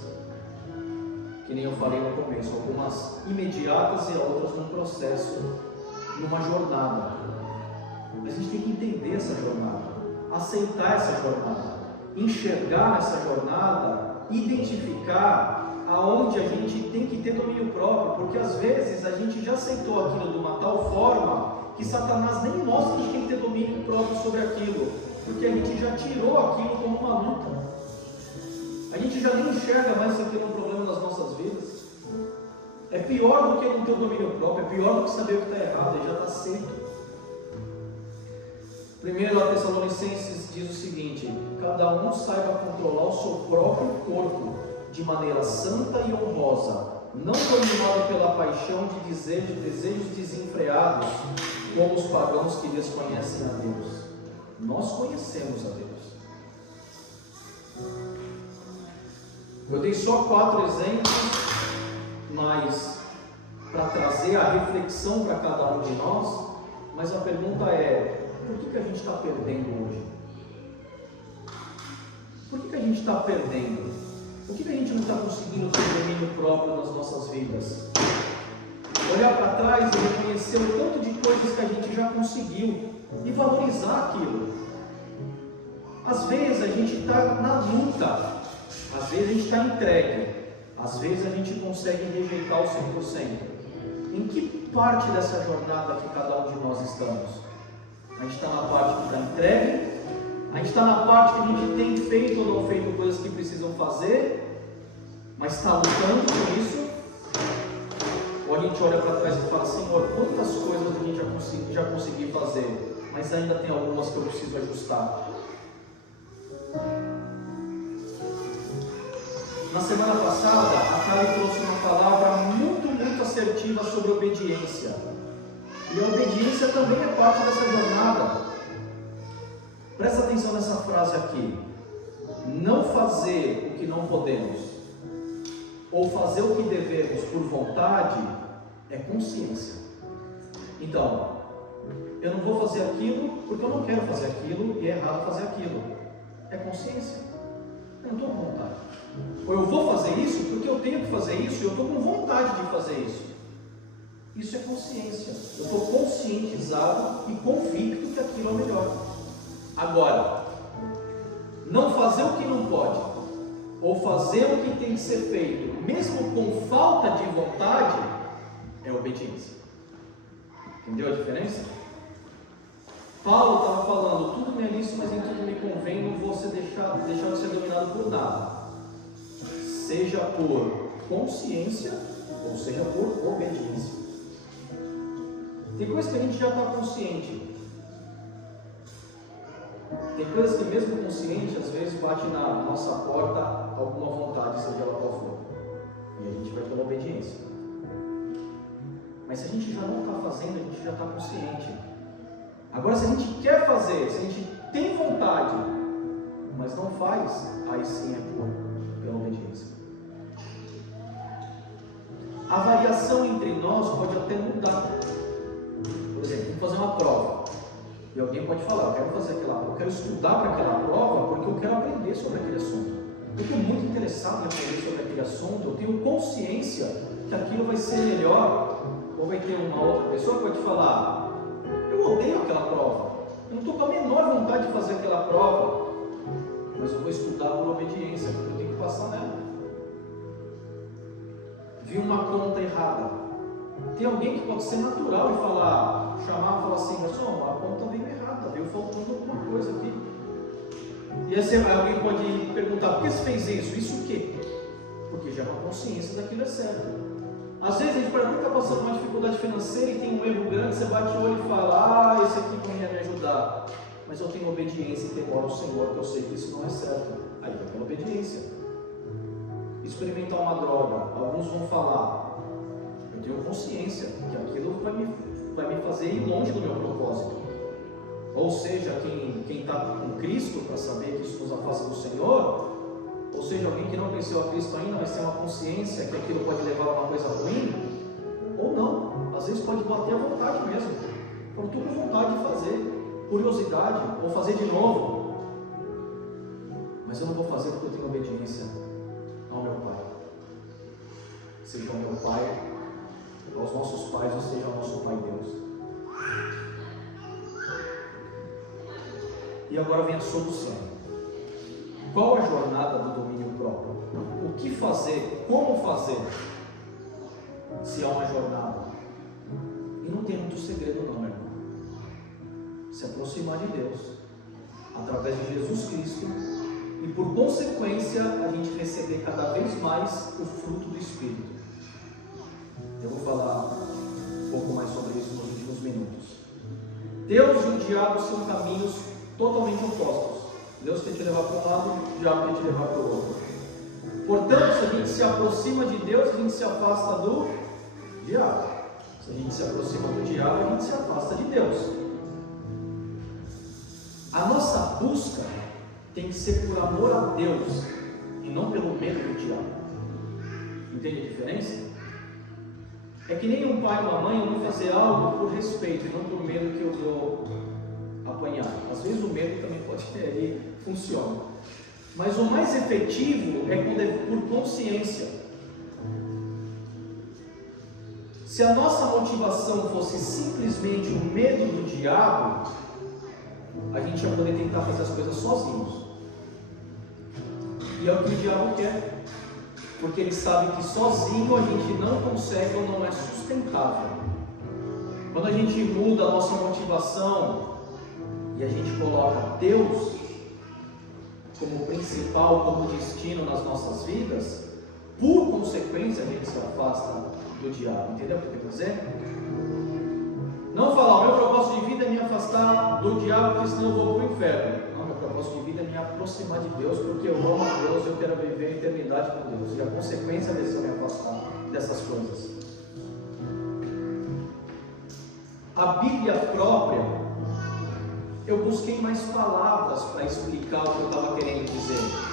Que nem eu falei no começo, algumas imediatas e outras num processo, numa jornada. A gente tem que entender essa jornada, aceitar essa jornada, enxergar essa jornada, identificar aonde a gente tem que ter domínio próprio, porque às vezes a gente já aceitou aquilo de uma tal forma que Satanás nem mostra que a gente tem que ter domínio próprio sobre aquilo, porque a gente já tirou aquilo como uma luta. A gente já nem enxerga mais se aquilo é um problema nas nossas vidas. É pior do que não ter o domínio próprio, é pior do que saber o que está errado, ele já está aceito. 1 Tessalonicenses diz o seguinte: cada um saiba controlar o seu próprio corpo de maneira santa e honrosa, não dominado pela paixão de desejos desenfreados, como os pagãos que desconhecem a Deus. Nós conhecemos a Deus. Eu dei só 4 exemplos, mas para trazer a reflexão para cada um de nós. Mas a pergunta é: por que a gente está perdendo hoje? Por que a gente está perdendo? Por que a gente não está conseguindo ter domínio próprio nas nossas vidas? Olhar para trás e reconhecer o tanto de coisas que a gente já conseguiu e valorizar aquilo. Às vezes a gente está na luta, às vezes a gente está entregue, às vezes a gente consegue rejeitar o 100%. Em que parte dessa jornada que cada um de nós estamos? A gente está na parte que está entregue? A gente está na parte que a gente tem feito ou não feito coisas que precisam fazer, mas está lutando por isso? Ou a gente olha para trás e fala: Senhor, quantas coisas a gente já consegui fazer, mas ainda tem algumas que eu preciso ajustar. Na semana passada, a Kali trouxe uma palavra muito assertiva sobre obediência. E a obediência também é parte dessa jornada. Presta atenção nessa frase aqui: não fazer o que não podemos, ou fazer o que devemos por vontade, é consciência. Então, eu não vou fazer aquilo porque eu não quero fazer aquilo e é errado fazer aquilo. É consciência. Eu não estou com vontade. Ou eu vou fazer isso porque eu tenho que fazer isso e eu estou com vontade de fazer isso. Isso é consciência. Eu estou conscientizado e convicto que aquilo é o melhor. Agora, não fazer o que não pode, ou fazer o que tem que ser feito, mesmo com falta de vontade, é obediência. Entendeu a diferença? Paulo estava falando: tudo me é lícito, mas em tudo me convém, não vou deixar de ser dominado por nada. Seja por consciência, ou seja por obediência. Tem coisas que a gente já está consciente. Tem coisas que mesmo consciente, às vezes bate na nossa porta alguma vontade, seja ela qual for. E a gente vai ter uma obediência. Mas se a gente já não está fazendo, a gente já está consciente. Agora, se a gente quer fazer, se a gente tem vontade, mas não faz, aí sim é pela obediência. A variação entre nós pode até mudar. Por exemplo, vamos fazer uma prova. E alguém pode falar: eu quero fazer aquela prova, eu quero estudar para aquela prova porque eu quero aprender sobre aquele assunto. Eu estou muito interessado em aprender sobre aquele assunto, eu tenho consciência que aquilo vai ser melhor. Ou vai ter uma outra pessoa que vai te falar: eu odeio aquela prova, eu não estou com a menor vontade de fazer aquela prova, mas eu vou estudar por obediência, porque eu tenho que passar nela. Vi uma conta errada. Tem alguém que pode ser natural e chamar e falar assim: garçom, a conta veio errada, veio faltando alguma coisa aqui. E aí alguém pode perguntar: por que você fez isso? Isso o quê? Porque já é uma consciência daquilo é certo. Às vezes a gente pode estar passando uma dificuldade financeira e tem um erro grande, você bate o olho e fala: esse aqui não ia me ajudar. Mas eu tenho obediência e temor ao Senhor, que eu sei que isso não é certo. Aí vai ter obediência. Experimentar uma droga, alguns vão falar: eu tenho consciência que aquilo vai me fazer ir longe do meu propósito. Ou seja, quem está com Cristo para saber que isso nos afasta do Senhor, ou seja, alguém que não conheceu a Cristo ainda, mas tem uma consciência que aquilo pode levar a uma coisa ruim, ou não, às vezes pode bater à vontade mesmo. Eu estou com vontade de fazer, curiosidade, ou fazer de novo, mas eu não vou fazer porque eu tenho obediência ao meu Pai. Seja o meu Pai, aos nossos pais, ou seja o nosso Pai Deus. E agora vem a solução. Qual a jornada do domínio próprio? O que fazer? Como fazer? Se há uma jornada. E não tem muito segredo não, meu irmão. Se aproximar de Deus através de Jesus Cristo e por consequência a gente receber cada vez mais o fruto do Espírito. Eu vou falar um pouco mais sobre isso nos últimos minutos. Deus e o diabo são caminhos totalmente opostos. Deus quer te levar para um lado, o diabo quer te levar para o outro. Portanto, se a gente se aproxima de Deus, a gente se afasta do diabo. Se a gente se aproxima do diabo, a gente se afasta de Deus. A nossa busca tem que ser por amor a Deus e não pelo medo do diabo. Entende a diferença? É que nem um pai ou uma mãe vão fazer algo por respeito e não por medo que eu vou apanhar. Às vezes o medo também pode ter aí, funciona. Mas o mais efetivo é quando é por consciência. Se a nossa motivação fosse simplesmente o medo do diabo, a gente ia poder tentar fazer as coisas sozinhos. E é o que o diabo quer. Porque ele sabe que sozinho a gente não consegue ou não é sustentável. Quando a gente muda a nossa motivação e a gente coloca Deus como principal, como destino nas nossas vidas, por consequência a gente se afasta do diabo. Entendeu o que eu quero dizer? Não falar, o meu propósito de vida é me afastar do diabo, porque senão eu vou para o inferno. Não, meu propósito de vida é me aproximar de Deus, porque eu amo a Deus e eu quero viver a eternidade com Deus. E a consequência desse eu me afastar dessas coisas. A Bíblia própria, eu busquei mais palavras para explicar o que eu estava querendo dizer.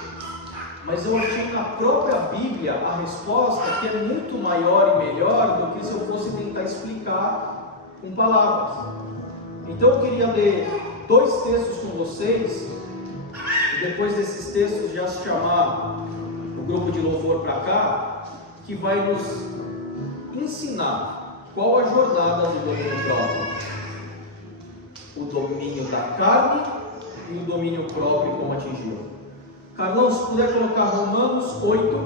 Mas eu achei na própria Bíblia a resposta que é muito maior e melhor do que se eu fosse tentar explicar com palavras. Então eu queria ler 2 textos com vocês, e depois desses textos já chamar o grupo de louvor para cá, que vai nos ensinar qual a jornada do domínio próprio. O domínio da carne e o domínio próprio, como atingiu. Carlão, se puder colocar Romanos 8,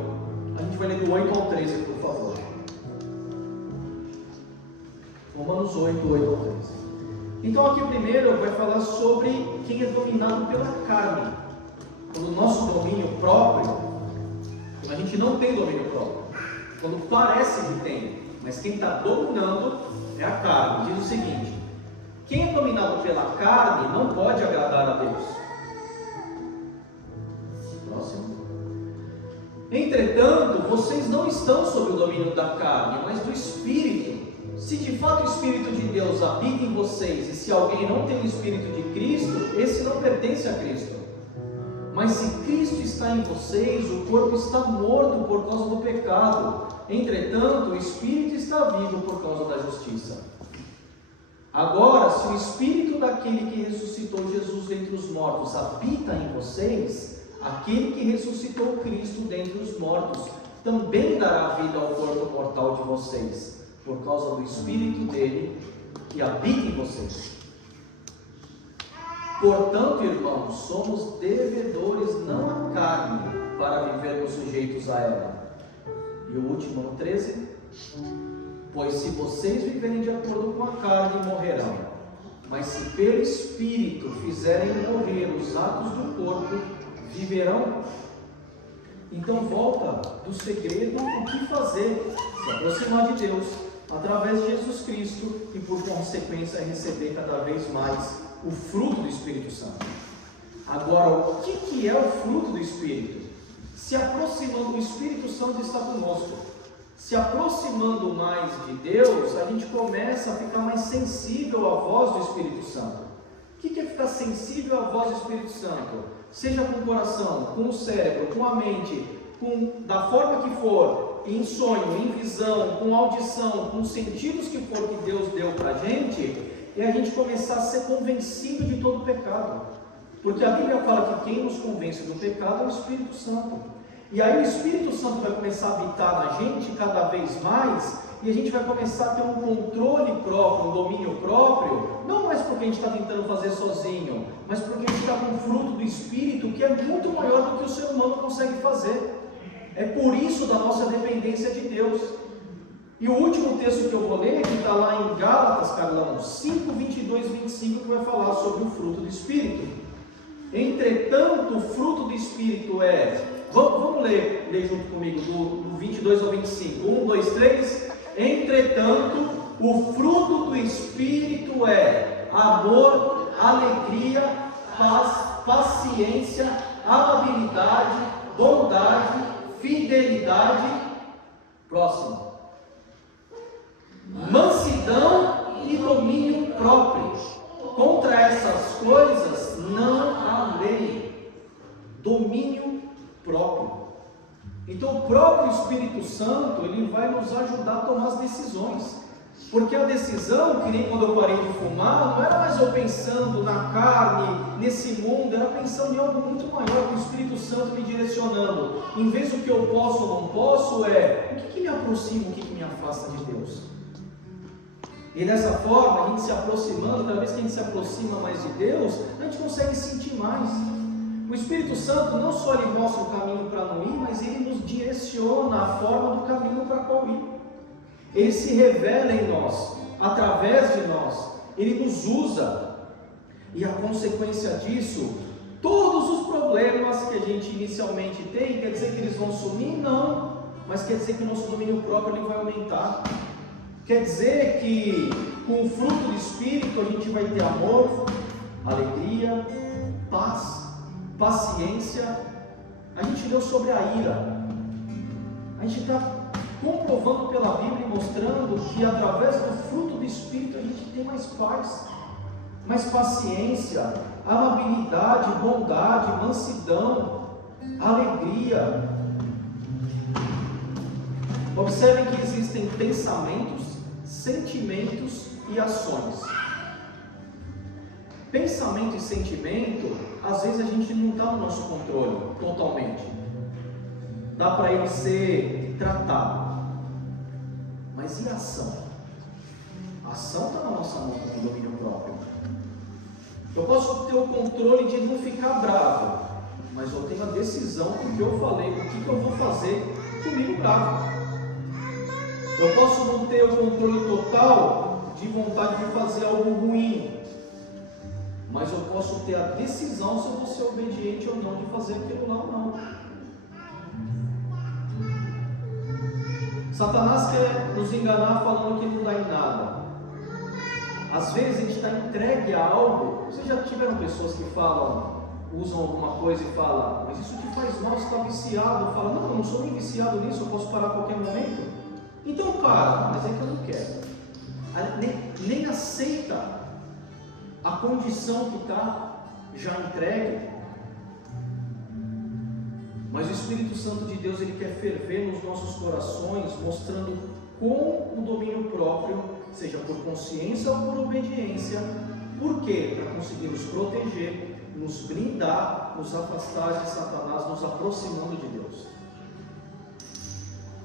a gente vai ler do 8 ao 13, por favor. Romanos 8, 8 ao 13. Então aqui primeiro vai falar sobre quem é dominado pela carne. Quando o nosso domínio próprio, quando a gente não tem domínio próprio, quando parece que tem, mas quem está dominando é a carne. Diz o seguinte: quem é dominado pela carne não pode agradar a Deus. Próximo. Entretanto, vocês não estão sob o domínio da carne, mas do Espírito. Se de fato o Espírito de Deus habita em vocês, e se alguém não tem o Espírito de Cristo, esse não pertence a Cristo. Mas se Cristo está em vocês, o corpo está morto por causa do pecado. Entretanto, o Espírito está vivo por causa da justiça. Agora, se o Espírito daquele que ressuscitou Jesus dentre os mortos habita em vocês, aquele que ressuscitou Cristo dentre os mortos também dará vida ao corpo mortal de vocês, por causa do Espírito dele que habita em vocês. Portanto, irmãos, somos devedores não à carne, para vivermos sujeitos a ela. E o último, no 13: pois se vocês viverem de acordo com a carne, morrerão. Mas se pelo Espírito fizerem morrer os atos do corpo, viverão. Então volta do segredo o que fazer: se aproximar de Deus através de Jesus Cristo e por consequência receber cada vez mais o fruto do Espírito Santo. Agora, o que é o fruto do Espírito? Se aproximando, o Espírito Santo está conosco. Se aproximando mais de Deus, a gente começa a ficar mais sensível à voz do Espírito Santo. O que é ficar sensível à voz do Espírito Santo? Seja com o coração, com o cérebro, com a mente, da forma que for, em sonho, em visão, com audição, com os sentidos que for que Deus deu para a gente, é a gente começar a ser convencido de todo o pecado. Porque a Bíblia fala que quem nos convence do pecado é o Espírito Santo. E aí o Espírito Santo vai começar a habitar na gente cada vez mais, e a gente vai começar a ter um controle próprio, um domínio próprio, não mais porque a gente está tentando fazer sozinho, mas porque a gente está com o fruto do Espírito, que é muito maior do que o ser humano consegue fazer. É por isso da nossa dependência de Deus. E o último texto que eu vou ler, que está lá em Gálatas, Carlão, 5, 22, 25, que vai falar sobre o fruto do Espírito. Entretanto, o fruto do Espírito é... Vamos ler junto comigo, do 22 ao 25. 1, 2, 3. Entretanto, o fruto do Espírito é amor, alegria, paz, paciência, amabilidade, bondade, fidelidade. Próximo. Mansidão e domínio próprio. Contra essas coisas não há lei. Domínio próprio. Então o próprio Espírito Santo, ele vai nos ajudar a tomar as decisões. Porque a decisão, que nem quando eu parei de fumar, não era mais eu pensando na carne, nesse mundo, era pensando em algo muito maior, com o Espírito Santo me direcionando. Em vez do que eu posso ou não posso, o que me aproxima, o que me afasta de Deus. E dessa forma, a gente se aproximando, cada vez que a gente se aproxima mais de Deus, a gente consegue sentir mais. O Espírito Santo não só ele mostra o caminho para não ir, mas ele nos direciona a forma do caminho para qual ir. Ele se revela em nós, através de nós, ele nos usa, e a consequência disso, todos os problemas que a gente inicialmente tem, quer dizer que eles vão sumir? Não, mas quer dizer que o nosso domínio próprio ele vai aumentar, quer dizer que com o fruto do Espírito a gente vai ter amor, alegria, paz, paciência. A gente leu sobre a ira, a gente está comprovando pela Bíblia e mostrando que através do fruto do Espírito a gente tem mais paz, mais paciência, amabilidade, bondade, mansidão, alegria. Observem que existem pensamentos, sentimentos e ações. Pensamento e sentimento, às vezes a gente não está no nosso controle totalmente, dá para ele ser tratado. Mas e a ação? A ação está na nossa mão com o domínio próprio. Eu posso ter o controle de não ficar bravo, mas eu tenho a decisão do que eu falei, o que eu vou fazer comigo bravo. Eu posso não ter o controle total de vontade de fazer algo ruim, mas eu posso ter a decisão se eu vou ser obediente ou não de fazer aquilo lá ou não. Satanás quer nos enganar falando que não dá em nada. Às vezes a gente está entregue a algo. Vocês já tiveram pessoas que falam, usam alguma coisa e falam, mas isso te faz mal, você está viciado. Fala, não, eu não sou nem viciado nisso, eu posso parar a qualquer momento. Então para, mas é que eu não quero. Nem aceita a condição que está já entregue. Mas o Espírito Santo de Deus, ele quer ferver nos nossos corações, mostrando com o domínio próprio, seja por consciência ou por obediência. Por quê? Para conseguir nos proteger, nos blindar, nos afastar de Satanás, nos aproximando de Deus.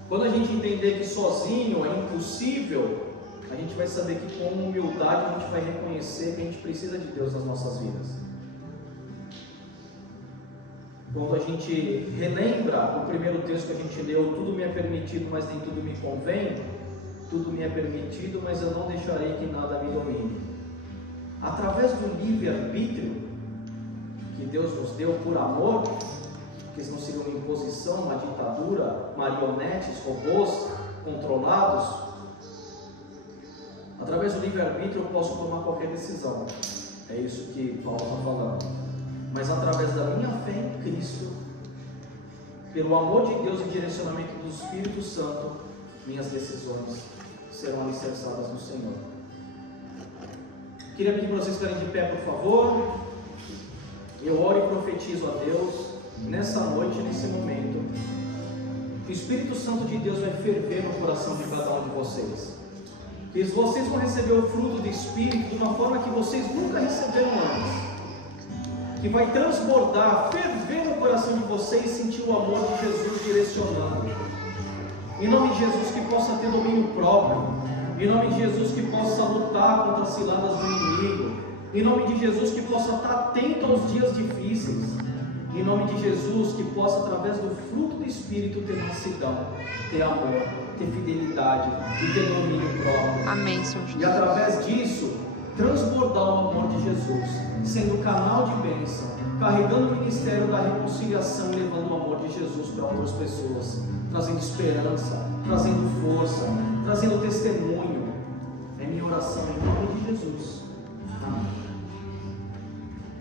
Quando a gente entender que sozinho é impossível, a gente vai saber que com humildade a gente vai reconhecer que a gente precisa de Deus nas nossas vidas. Quando a gente relembra o primeiro texto que a gente leu, tudo me é permitido, mas nem tudo me convém, tudo me é permitido, mas eu não deixarei que nada me domine. Através do livre-arbítrio que Deus nos deu por amor, que não seria uma imposição, uma ditadura, marionetes, robôs controlados, através do livre-arbítrio eu posso tomar qualquer decisão. É isso que Paulo está falando. Mas através da minha fé em Cristo, pelo amor de Deus e direcionamento do Espírito Santo, minhas decisões serão alicerçadas no Senhor. Queria pedir para vocês ficarem de pé, por favor. Eu oro e profetizo a Deus nessa noite, nesse momento, que o Espírito Santo de Deus vai ferver no coração de cada um de vocês. Que vocês vão receber o fruto do Espírito de uma forma que vocês nunca receberam antes. Que vai transbordar, ferver no coração de vocês, sentir o amor de Jesus direcionando. Em nome de Jesus, que possa ter domínio próprio. Em nome de Jesus, que possa lutar contra as ciladas do inimigo. Em nome de Jesus, que possa estar atento aos dias difíceis. Em nome de Jesus, que possa, através do fruto do Espírito, ter mansidão, ter amor, ter fidelidade e ter domínio próprio. Amém, Senhor Jesus. E através disso, transbordar o amor de Jesus, sendo canal de bênção, carregando o ministério da reconciliação e levando o amor de Jesus para outras pessoas, trazendo esperança, trazendo força, trazendo testemunho. É minha oração em nome de Jesus. Amém.